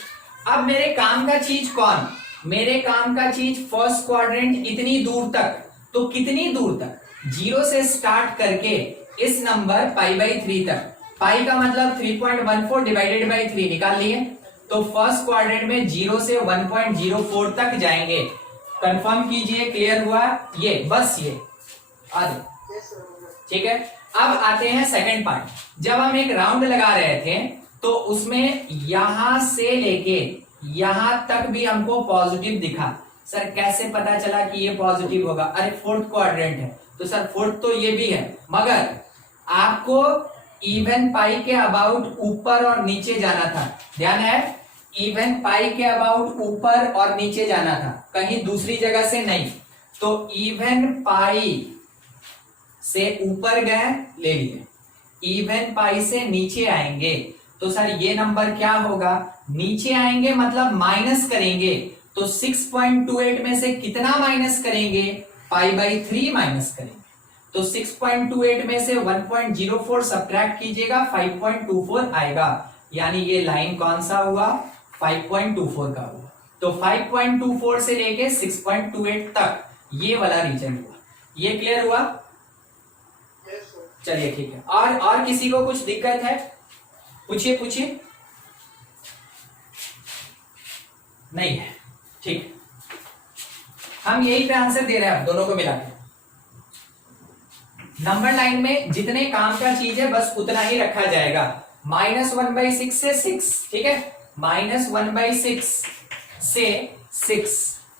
अब मेरे काम का चीज कौन, मेरे काम का चीज फर्स्ट क्वाड्रेंट इतनी दूर तक, तो कितनी दूर तक, 0 से स्टार्ट करके इस नंबर π/3 तक, पाई का मतलब 3.14 डिवाइडेड बाई 3 निकाल लिए, तो फर्स्ट क्वाड्रेंट में 0 से 1.04 तक जाएंगे। कंफर्म कीजिए, क्लियर हुआ ये, बस ये आगे, ठीक है। अब आते हैं सेकंड पार्ट। जब हम एक राउंड लगा रहे थे तो उसमें यहां से लेके यहां तक भी हमको पॉजिटिव दिखा। सर कैसे पता चला कि ये पॉजिटिव होगा, अरे फोर्थ क्वाड्रेंट है, तो सर फोर्थ तो ये भी है, मगर आपको इवन पाई के अबाउट ऊपर और नीचे जाना था, ध्यान है, इवन पाई के अबाउट ऊपर और नीचे जाना था, कहीं दूसरी जगह से नहीं। तो इवन पाई से ऊपर गए, ले लिए, इवन पाई से नीचे आएंगे, तो सर ये नंबर क्या होगा, नीचे आएंगे मतलब माइनस करेंगे, तो 6.28 में से कितना माइनस करेंगे, π/3 माइनस करेंगे, तो 6.28 में से 1.04 सब्ट्रैक्ट कीजिएगा, 5.24 आएगा, यानी ये लाइन कौन सा हुआ, 5.24 का हुआ। तो 5.24 से लेके 6.28 तक ये वाला रीजन हुआ। ये क्लियर हुआ? चलिए ठीक है। और किसी को कुछ दिक्कत है? पूछिए पूछिए। नहीं है, ठीक। हम यही पे आंसर दे रहे हैं अब दोनों को मिला के। नंबर लाइन में जितने काम का चीज है बस उतना ही रखा जाएगा। -1/6 से 6, ठीक है, -1/6 से 6,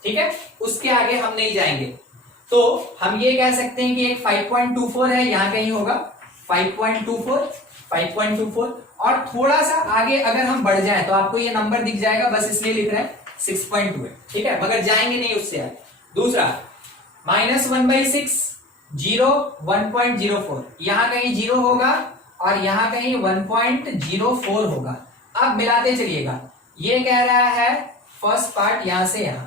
ठीक है, उसके आगे हम नहीं जाएंगे। तो हम ये कह सकते हैं कि एक 5.24 है, यहां कहीं होगा 5.24 और थोड़ा सा आगे अगर हम बढ़ जाएं तो आपको ये नंबर दिख जाएगा, बस इसलिए लिख रहे हैं 6.2, ठीक है, मगर जाएंगे नहीं उससे आगे। दूसरा -1/6 0 1.04, यहां कहीं 0 होगा और यहां कहीं 1.04 होगा। अब मिलाते चलिएगा। ये कह रहा है फर्स्ट पार्ट यहां से यहां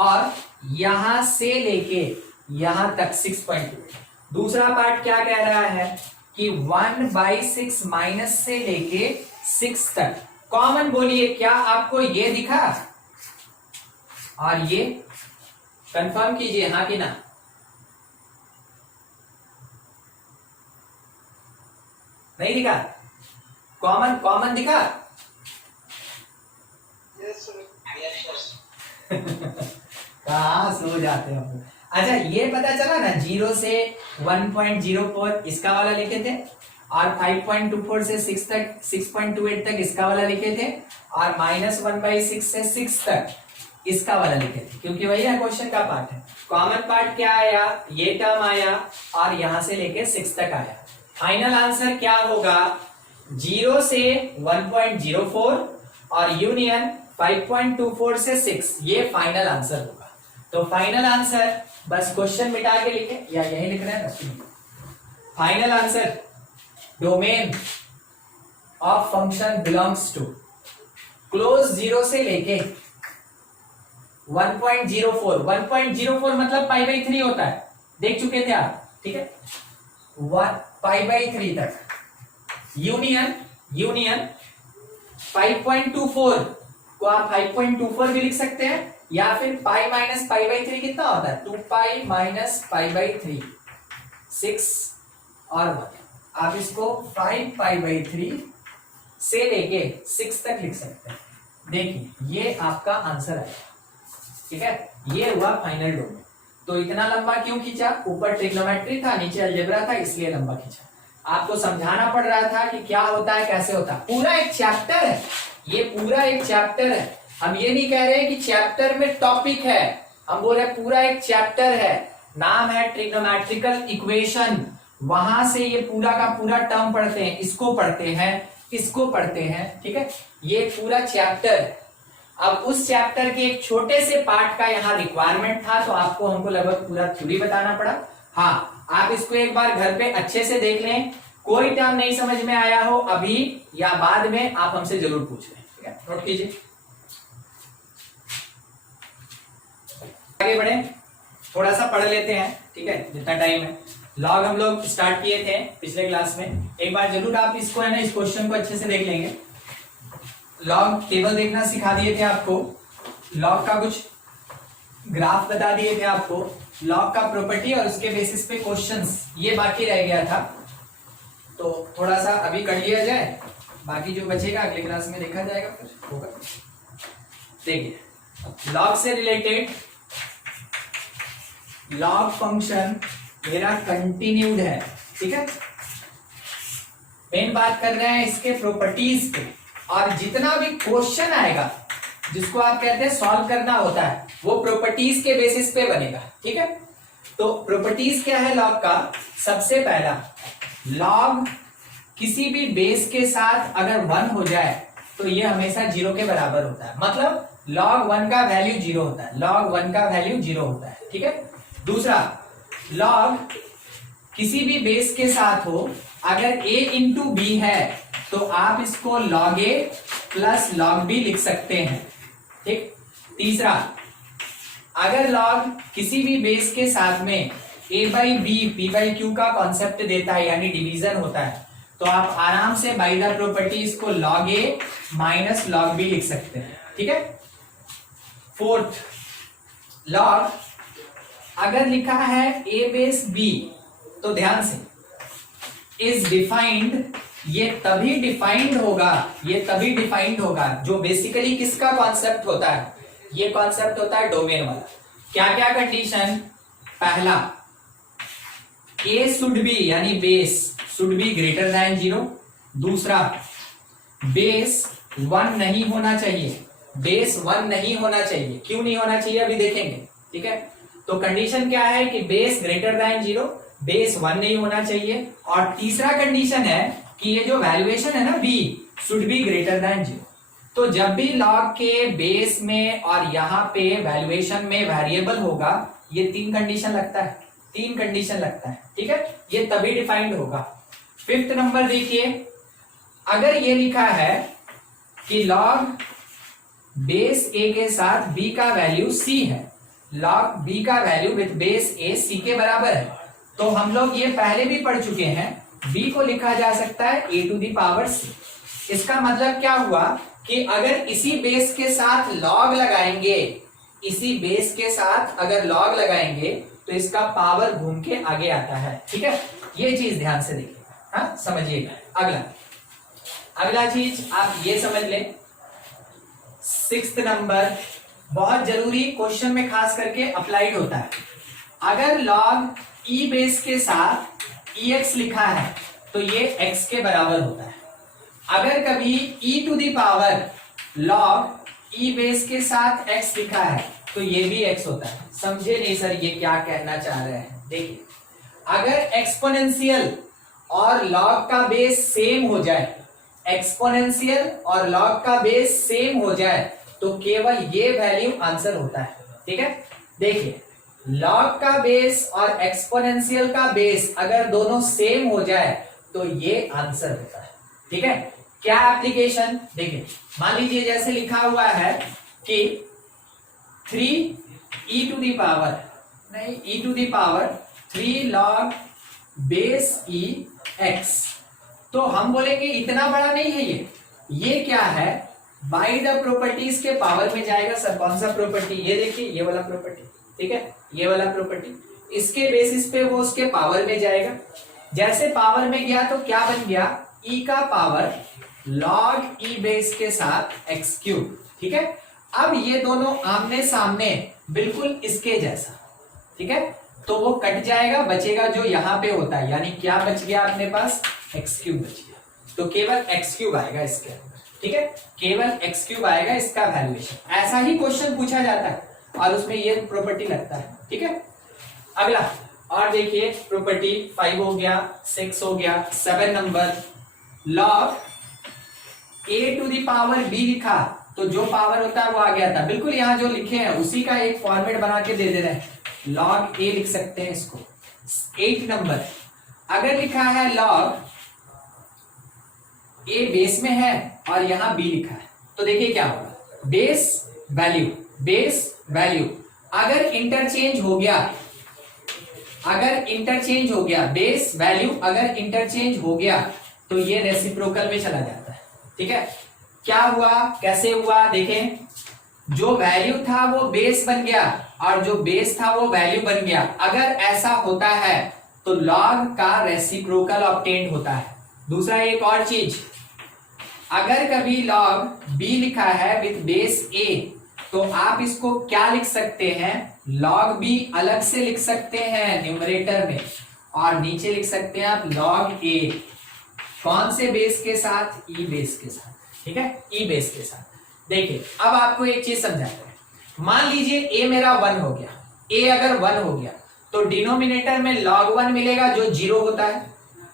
और यहां से लेके यहां तक 6.2। दूसरा पार्ट क्या कह रहा है कि 1/6 माइनस से लेके 6 तक। कॉमन बोलिए, क्या आपको ये दिखा? और ये कंफर्म कीजिए हाँ कि ना। नहीं दिखा? कॉमन दिखा? कहाँ सो जाते हैं हम। अच्छा, ये पता चला ना, 0 से 1.04 इसका वाला लिखे थे और 5.24 से 6 तक 6.28 तक इसका वाला लिखे थे और -1/6 से 6 तक इसका वाला लिखे थे, क्योंकि वही ना क्वेश्चन का पार्ट है। कॉमन पार्ट क्या आया? ये टर्म आया और यहां से लेके 6 तक आया। फाइनल आंसर क्या होगा? 0 से 1.04 और यूनियन 5.24 से 6, ये फाइनल आंसर होगा। तो फाइनल आंसर बस क्वेश्चन मिटा के लिखे या यही लिख रहे हैं। Final answer domain of function belongs to close 0 से लेके 1.04 मतलब π/3 होता है, देख चुके थे आप, ठीक है, π/3 तक। यूनियन 5.24 को आप 5.24 भी लिख सकते हैं या फिर π माइनस π/3 कितना होता है? 2π माइनस π/3, 6 और 1। आप इसको 5π/3 से लेके 6 तक लिख सकते हैं। देखिए ये आपका आंसर है, ठीक है, ये हुआ फाइनल डोमेन। तो इतना लंबा क्यों खींचा? ऊपर ट्रिग्नोमेट्री था, नीचे अलजेब्रा था, इसलिए लंबा खींचा। आपको समझाना पड़ रहा था कि क्या होता है, कैसे होता है। पूरा एक चैप्टर है, ये पूरा एक चैप्टर है। हम ये नहीं कह रहे कि चैप्टर में टॉपिक है, हम बोल रहे पूरा एक चैप्टर है, नाम है ट्रिग्नोमेट्रिकल इक्वेशन। वहां से ये पूरा का पूरा टर्म पढ़ते हैं, इसको पढ़ते हैं, इसको पढ़ते हैं, ठीक है, ये पूरा चैप्टर है। अब उस चैप्टर के एक छोटे से पार्ट का यहाँ रिक्वायरमेंट था, तो आपको हमको लगभग पूरा थ्योरी बताना पड़ा। हाँ, आप इसको एक बार घर पे अच्छे से देख लें, कोई टर्म नहीं समझ में आया हो अभी या बाद में, आप हमसे जरूर पूछ लें, ठीक है, नोट कीजिए। आगे बढ़े, थोड़ा सा पढ़ लेते हैं, ठीक है, जितना टाइम है। लॉग हम लोग स्टार्ट किए थे पिछले क्लास में, एक बार जरूर आप इसको है ना, इस क्वेश्चन को अच्छे से देख लेंगे। लॉग टेबल देखना सिखा दिए थे आपको, लॉग का कुछ ग्राफ बता दिए थे आपको, लॉग का प्रॉपर्टी और उसके बेसिस पे क्वेश्चंस, ये बाकी रह गया था। तो थोड़ा सा अभी कर लिया जाए, बाकी जो बचेगा अगले क्लास में देखा जाएगा, फिर होगा। देखिए लॉग से रिलेटेड, लॉग फंक्शन मेरा कंटिन्यूड है, ठीक है, मेन बात कर रहे हैं इसके प्रॉपर्टीज पे, और जितना भी क्वेश्चन आएगा जिसको आप कहते हैं सॉल्व करना होता है, वो प्रॉपर्टीज के बेसिस पे बनेगा, ठीक है। तो प्रॉपर्टीज क्या है लॉग का? सबसे पहला, लॉग किसी भी बेस के साथ अगर 1 हो जाए तो ये हमेशा 0 के बराबर होता है, मतलब log 1 का वैल्यू 0 होता है, log 1 का वैल्यू 0 होता है, ठीक है। दूसरा, log किसी भी बेस के साथ हो, अगर a इंटू बी है तो आप इसको log a plus log b लिख सकते हैं, ठीक। तीसरा, अगर log किसी भी बेस के साथ में a by b p by q का कॉन्सेप्ट देता है यानी डिवीजन होता है, तो आप आराम से बाई द प्रॉपर्टीज को log a minus log b लिख सकते हैं, ठीक है। फोर्थ, log अगर लिखा है a बेस b तो ध्यान से इज डिफाइंड, ये तभी डिफाइंड होगा जो बेसिकली किसका कॉन्सेप्ट होता है, ये कॉन्सेप्ट होता है डोमेन वाला। क्या क्या कंडीशन, पहला a शुड बी यानी base should be greater than 0, दूसरा बेस 1 नहीं होना चाहिए, बेस 1 नहीं होना चाहिए, क्यों नहीं होना चाहिए अभी देखेंगे, ठीक है। तो कंडीशन क्या है कि बेस ग्रेटर देन 0, बेस 1 नहीं होना चाहिए, और तीसरा कंडीशन है कि ये जो वैल्यूएशन है ना b should be greater than 0। तो जब भी log के बेस में और यहाँ पे वैल्यूएशन में वेरिएबल होगा, ये तीन कंडीशन लगता है, ठीक है, ये तभी डिफाइंड होगा। फिफ्थ नंबर देखिए, अगर ये लिखा है कि log बेस a के साथ b का वैल्यू c है, log b का value with base a c के बराबर है, तो हम लोग ये पहले भी पढ़ चुके हैं, b को लिखा जा सकता है a to the power c। इसका मतलब क्या हुआ कि अगर इसी बेस के साथ log लगाएंगे, इसी बेस के साथ अगर log लगाएंगे तो इसका पावर घूम के आगे आता है, ठीक है। ये चीज ध्यान से देखिए, हाँ समझिएगा। अगला चीज आप ये समझ लें, सिक्स्थ नंबर बहुत जरूरी, क्वेश्चन में खास करके अप्लाइड होता है। अगर log e बेस के साथ ex लिखा है तो ये x के बराबर होता है। अगर कभी e to the power log e base के साथ x लिखा है तो ये भी x होता है। समझे नहीं सर ये क्या कहना चाह रहे हैं, देखिए अगर एक्सपोनेंशियल और log का बेस सेम हो जाए, एक्सपोनेंशियल और log का बेस सेम हो जाए तो केवल ये वैल्यू आंसर होता है, ठीक है। देखिए log का बेस और एक्सपोनेंशियल का बेस अगर दोनों सेम हो जाए तो ये आंसर होता है, ठीक है। क्या एप्लीकेशन, देखिए मान लीजिए जैसे लिखा हुआ है कि 3 e टू द पावर, नहीं e to the power 3 log base e x, तो हम बोलेंगे इतना बड़ा नहीं है ये क्या है, बाय द प्रॉपर्टीज के पावर में जाएगा। सर कौन सा प्रॉपर्टी, ये देखिए ये वाला प्रॉपर्टी, ठीक है, ये वाला प्रॉपर्टी, इसके बेसिस पे वो उसके पावर में जाएगा। जैसे पावर में गया तो क्या बन गया, e का पावर log e बेस के साथ x क्यूब, ठीक है। अब ये दोनों आमने सामने बिल्कुल इसके जैसा, ठीक है, तो वो कट जाएगा, बचेगा जो यहाँ पे होता है, यानी क्या बच गया अपने पास, x क्यूब बच गया, तो केवल x क्यूब आएगा इसके अंदर, ठीक है, केवल x क्यूब आएगा इसका वैल्यूएशन। ऐसा ही क्वेश्चन पूछा जाता है और उसमें ये प्रॉपर्टी लगता है, ठीक है। अगला और देखिए प्रॉपर्टी 5 हो गया, 6 हो गया, 7 number log a to the power b लिखा तो जो पावर होता है वो आ गया था, बिल्कुल यहाँ जो लिखे हैं उसी का एक फॉर्मेट बना के दे रहे हैं, log a लिख सकते हैं इसको। 8 नंबर अगर लिखा है log a बेस में है और यहाँ b लिखा है तो देखिए क्या होगा, बेस वैल्यू अगर इंटरचेंज हो गया, बेस वैल्यू अगर इंटरचेंज हो गया तो ये रेसिप्रोकल में चला जाता है, ठीक है। क्या हुआ, कैसे हुआ, देखें जो वैल्यू था वो बेस बन गया और जो बेस था वो वैल्यू बन गया। अगर ऐसा होता है तो log का रेसिप्रोकल ऑब्टेन्ड होता है। दूसरा एक और चीज, अगर कभी log b लिखा है विथ बेस a तो आप इसको क्या लिख सकते हैं, log b अलग से लिख सकते हैं न्यूमरेटर में और नीचे लिख सकते हैं आप log a, कौन से बेस के साथ, e बेस के साथ, ठीक है, e बेस के साथ। देखिए अब आपको एक चीज समझाते हैं, मान लीजिए a मेरा 1 हो गया, a अगर 1 हो गया तो डिनोमिनेटर में log 1 मिलेगा जो 0 होता है,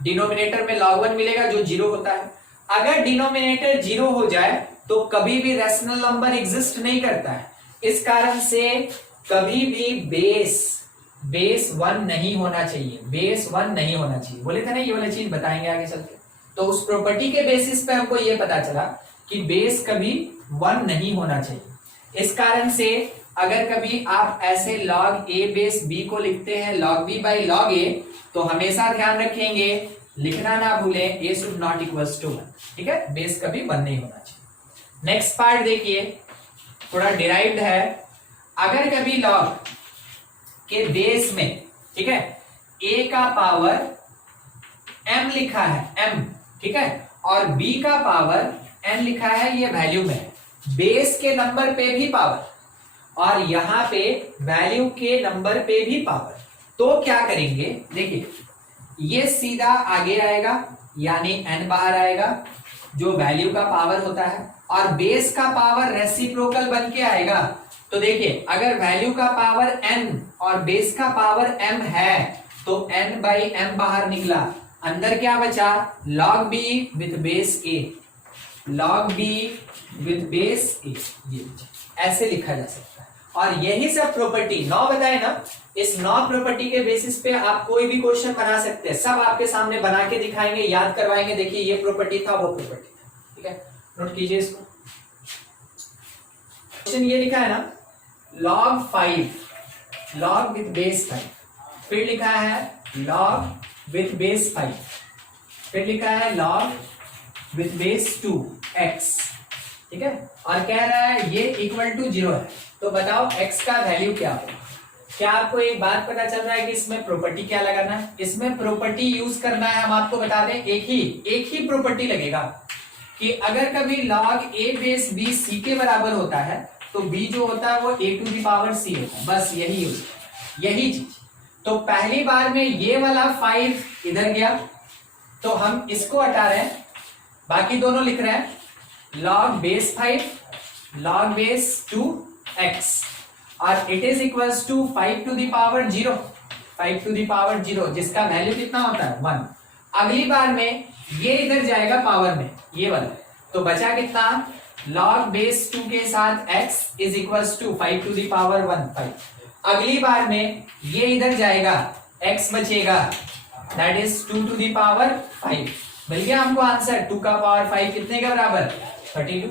डिनोमिनेटर में log 1 मिलेगा जो 0 होता है। अगर डिनोमिनेटर 0 हो जाए तो कभी भी रैशनल नंबर एग्जिस्ट नहीं करता है, इस कारण से कभी भी बेस 1 नहीं होना चाहिए, बेस 1 नहीं होना चाहिए, बोले थे ना ये वाली चीज बताएंगे आगे चल के। तो उस प्रॉपर्टी के बेसिस पे हमको ये पता चला कि बेस कभी 1 नहीं होना चाहिए। इस कारण से अगर कभी आप ऐसे log a बेस b को लिखते हैं log b by log a, तो हमेशा ध्यान रखेंगे लिखना ना भूलें a should not equals to 1, ठीक है, बेस कभी 1 नहीं होना चाहिए। नेक्स्ट पार्ट देखिए, थोड़ा डिराइव्ड है। अगर कभी log के बेस में, ठीक है, a का पावर m लिखा है m, ठीक है, और b का पावर n लिखा है, ये वैल्यू में बेस के नंबर पे भी पावर और यहां पे वैल्यू के नंबर पे भी पावर, तो क्या करेंगे देखिए, ये सीधा आगे आएगा यानी n बाहर आएगा जो वैल्यू का पावर होता है, और बेस का पावर रेसिप्रोकल बन के आएगा। तो देखिए अगर वैल्यू का पावर n और बेस का पावर m है तो n बाई m बाहर निकला, अंदर क्या बचा, log b with base a, log b with base a, ये ऐसे लिखा जा सकता है। और यही सब प्रॉपर्टी 9 बताए ना, इस 9 प्रॉपर्टी के बेसिस पे आप कोई भी क्वेश्चन बना सकते हैं, सब आपके सामने बना के दिखाएंगे, याद करवाएंगे, देखिए ये प्रॉपर्टी था वो प्रॉपर्टी था, ठीक है, नोट कीजिए इसको। क्वेश्चन ये लिखा है ना, log 5 log विथ बेस 5, फिर लिखा है log विथ बेस 5, फिर लिखा है log विथ बेस 2x, ठीक है, और कह रहा है ये इक्वल टू 0 है। तो बताओ x का वैल्यू क्या होगा। क्या आपको एक बात पता चल रहा है कि इसमें प्रॉपर्टी क्या लगाना है, इसमें प्रॉपर्टी यूज करना है, हम आपको बता दें एक ही प्रॉपर्टी लगेगा कि अगर कभी log a base b c के बराबर होता है तो b जो होता है वो a to the power c होता है, बस यही यूज, यही चीज। तो पहली बार में ये वाला 5 इधर गया तो हम इसको हटा रहे हैं, बाकी दोनों लिख रहे हैं log base 5 log base 2x, और it is equals to 5 to the power 0, 5 to the power 0 जिसका वैल्यू कितना होता है 1। अगली बार में ये इधर जाएगा पावर में, ये वाला, तो बचा कितना, log बेस 2 के साथ x is equals to 5 to the power 1 5। अगली बार में ये इधर जाएगा, x बचेगा, that is 2 to the power 5। मिल गया हमको आंसर, 2 का पावर 5 कितने के बराबर, 32।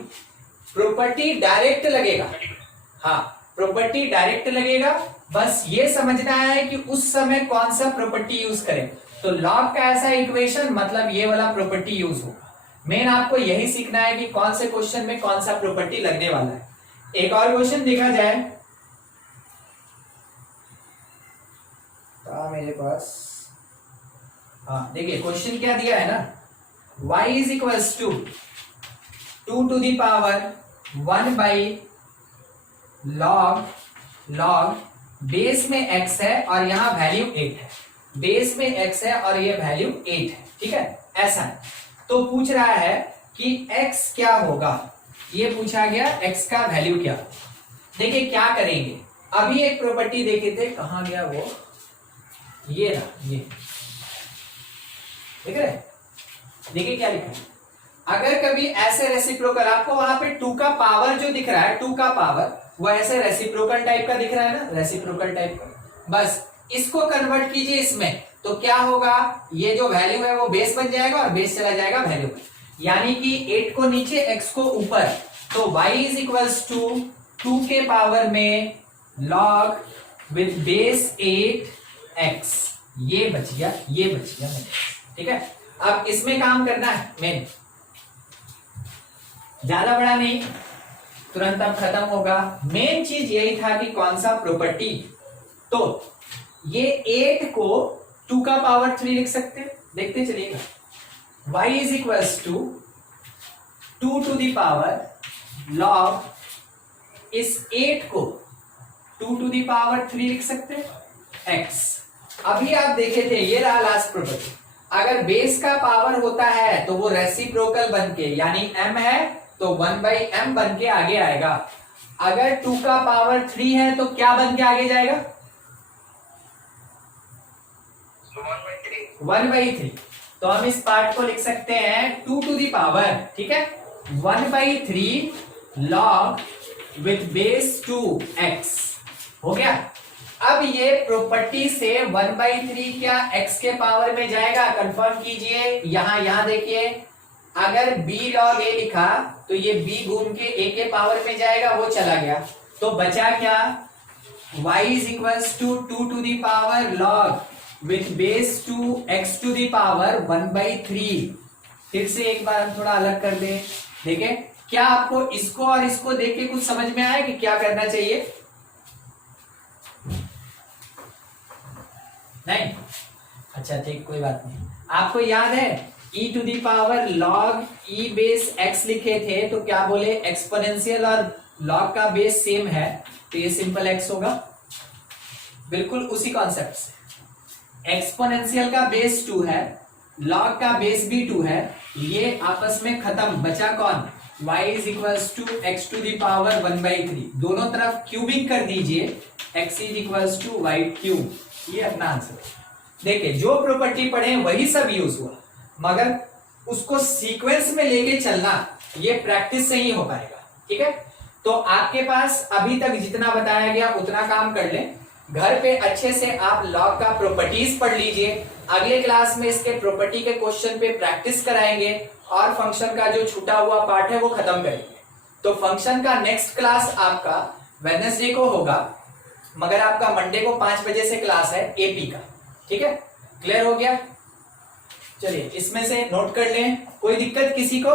प्रॉपर्टी डायरेक्ट लगेगा, हाँ प्रॉपर्टी डायरेक्ट लगेगा, बस ये समझना है कि उस समय कौन सा प्रॉपर्टी यूज करें। तो log का ऐसा इक्वेशन मतलब ये वाला प्रॉपर्टी यूज होगा। मेन आपको यही सीखना है कि कौन से क्वेश्चन में कौन सा प्रॉपर्टी लगने वाला है। एक और क्वेश्चन देखा जाए, मेरे पास, हाँ देखिए क्वेश्चन क्या दिया है ना, y is equals to 2 to the power 1 by log base में x है और यहाँ वैल्यू 8 है, बेस में x है और ये वैल्यू 8 है, ठीक है, ऐसा है। तो पूछ रहा है कि x क्या होगा, ये पूछा गया x का वैल्यू क्या। देखिए क्या करेंगे, अभी एक प्रॉपर्टी देखे थे, कहां गया वो, ये रहा, ये देख रहे, देखिए क्या लिखा है, अगर कभी ऐसे रेसिप्रोकल, आपको वहां पे 2 का पावर जो दिख रहा है, 2 का पावर वो ऐसे रेसिप्रोकल टाइप का दिख रहा है ना, रेसिप्रोकल टाइप का, बस इसको कन्वर्ट कीजिए इसमें, तो क्या होगा, ये जो वैल्यू है वो बेस बन जाएगा और बेस चला जाएगा वैल्यू में, यानी कि 8 को नीचे x को ऊपर, तो y इज इक्वल्स टू 2 के पावर में log विथ बेस 8x, ये बच गया, ये बच गया, ठीक है। अब इसमें काम करना है मेन, ज्यादा बड़ा नहीं, तुरंत अब खत्म होगा। मेन चीज यही था कि कौन सा प्रॉपर्टी, तो ये 8 को 2 का पावर 3 लिख सकते हैं, देखते चलिएगा, y is equals to 2 to the power log इस 8 को 2 टू दी पावर 3 लिख सकते हैं x। अभी आप देखे थे, ये रहा लास्ट प्रॉपर्टी, अगर बेस का पावर होता है तो वो रेसिप्रोकल बन के, यानी m है तो 1/m बन के आगे आएगा, अगर 2 का पावर 3 है तो क्या बन के आगे जाएगा, 1/3। तो हम इस पार्ट को लिख सकते हैं 2 टू दी पावर, ठीक है, 1/3 log विथ बेस 2x, हो गया। अब ये प्रॉपर्टी से 1/3 क्या x के पावर में जाएगा, कंफर्म कीजिए, यहां देखिए, अगर b log a लिखा तो ये b घूम के a के पावर में जाएगा, वो चला गया, तो बचा क्या, y is equals to 2 to the power log with base 2 x to the power 1/3। फिर से एक बार हम थोड़ा अलग कर दें, देखें क्या आपको इसको और इसको देख के कुछ समझ में आया कि क्या करना चाहिए? नहीं? अच्छा ठीक, कोई बात नहीं। आपको याद है e to the power log e base x लिखे थे, तो क्या बोले, एक्सपोनेंशियल और log का बेस सेम है तो ये सिंपल x होगा। बिल्कुल उसी कॉन्सेप्ट से, एक्सपोनेंशियल का बेस 2 है, log का बेस भी 2 है, ये आपस में खत्म, बचा कौन, y is equals to x to the power 1/3। दोनों तरफ क्यूबिक कर दीजिए, x is equals to y cube. ये अपना आंसर। देखिए जो प्रॉपर्टी पढ़े वही सब यूज हुआ, मगर उसको सीक्वेंस में लेके चलना ये प्रैक्टिस से ही हो पाएगा। ठीक है, तो आपके पास अभी तक जितना बताया गया उतना काम कर लें, घर पे अच्छे से आप लॉग का प्रॉपर्टीज पढ़ लीजिए। अगले क्लास में इसके प्रॉपर्टी के क्वेश्चन पे प्रैक्टिस कराएंगे और फंक्शन का जो छूटा हुआ पार्ट है वो खत्म करेंगे। तो फंक्शन का नेक्स्ट क्लास आपका वेडनेसडे को होगा, मगर आपका मंडे को 5 बजे से क्लास है एपी का। ठीक है, क्लियर हो गया? चलिए इसमें से नोट कर लें, कोई दिक्कत किसी को?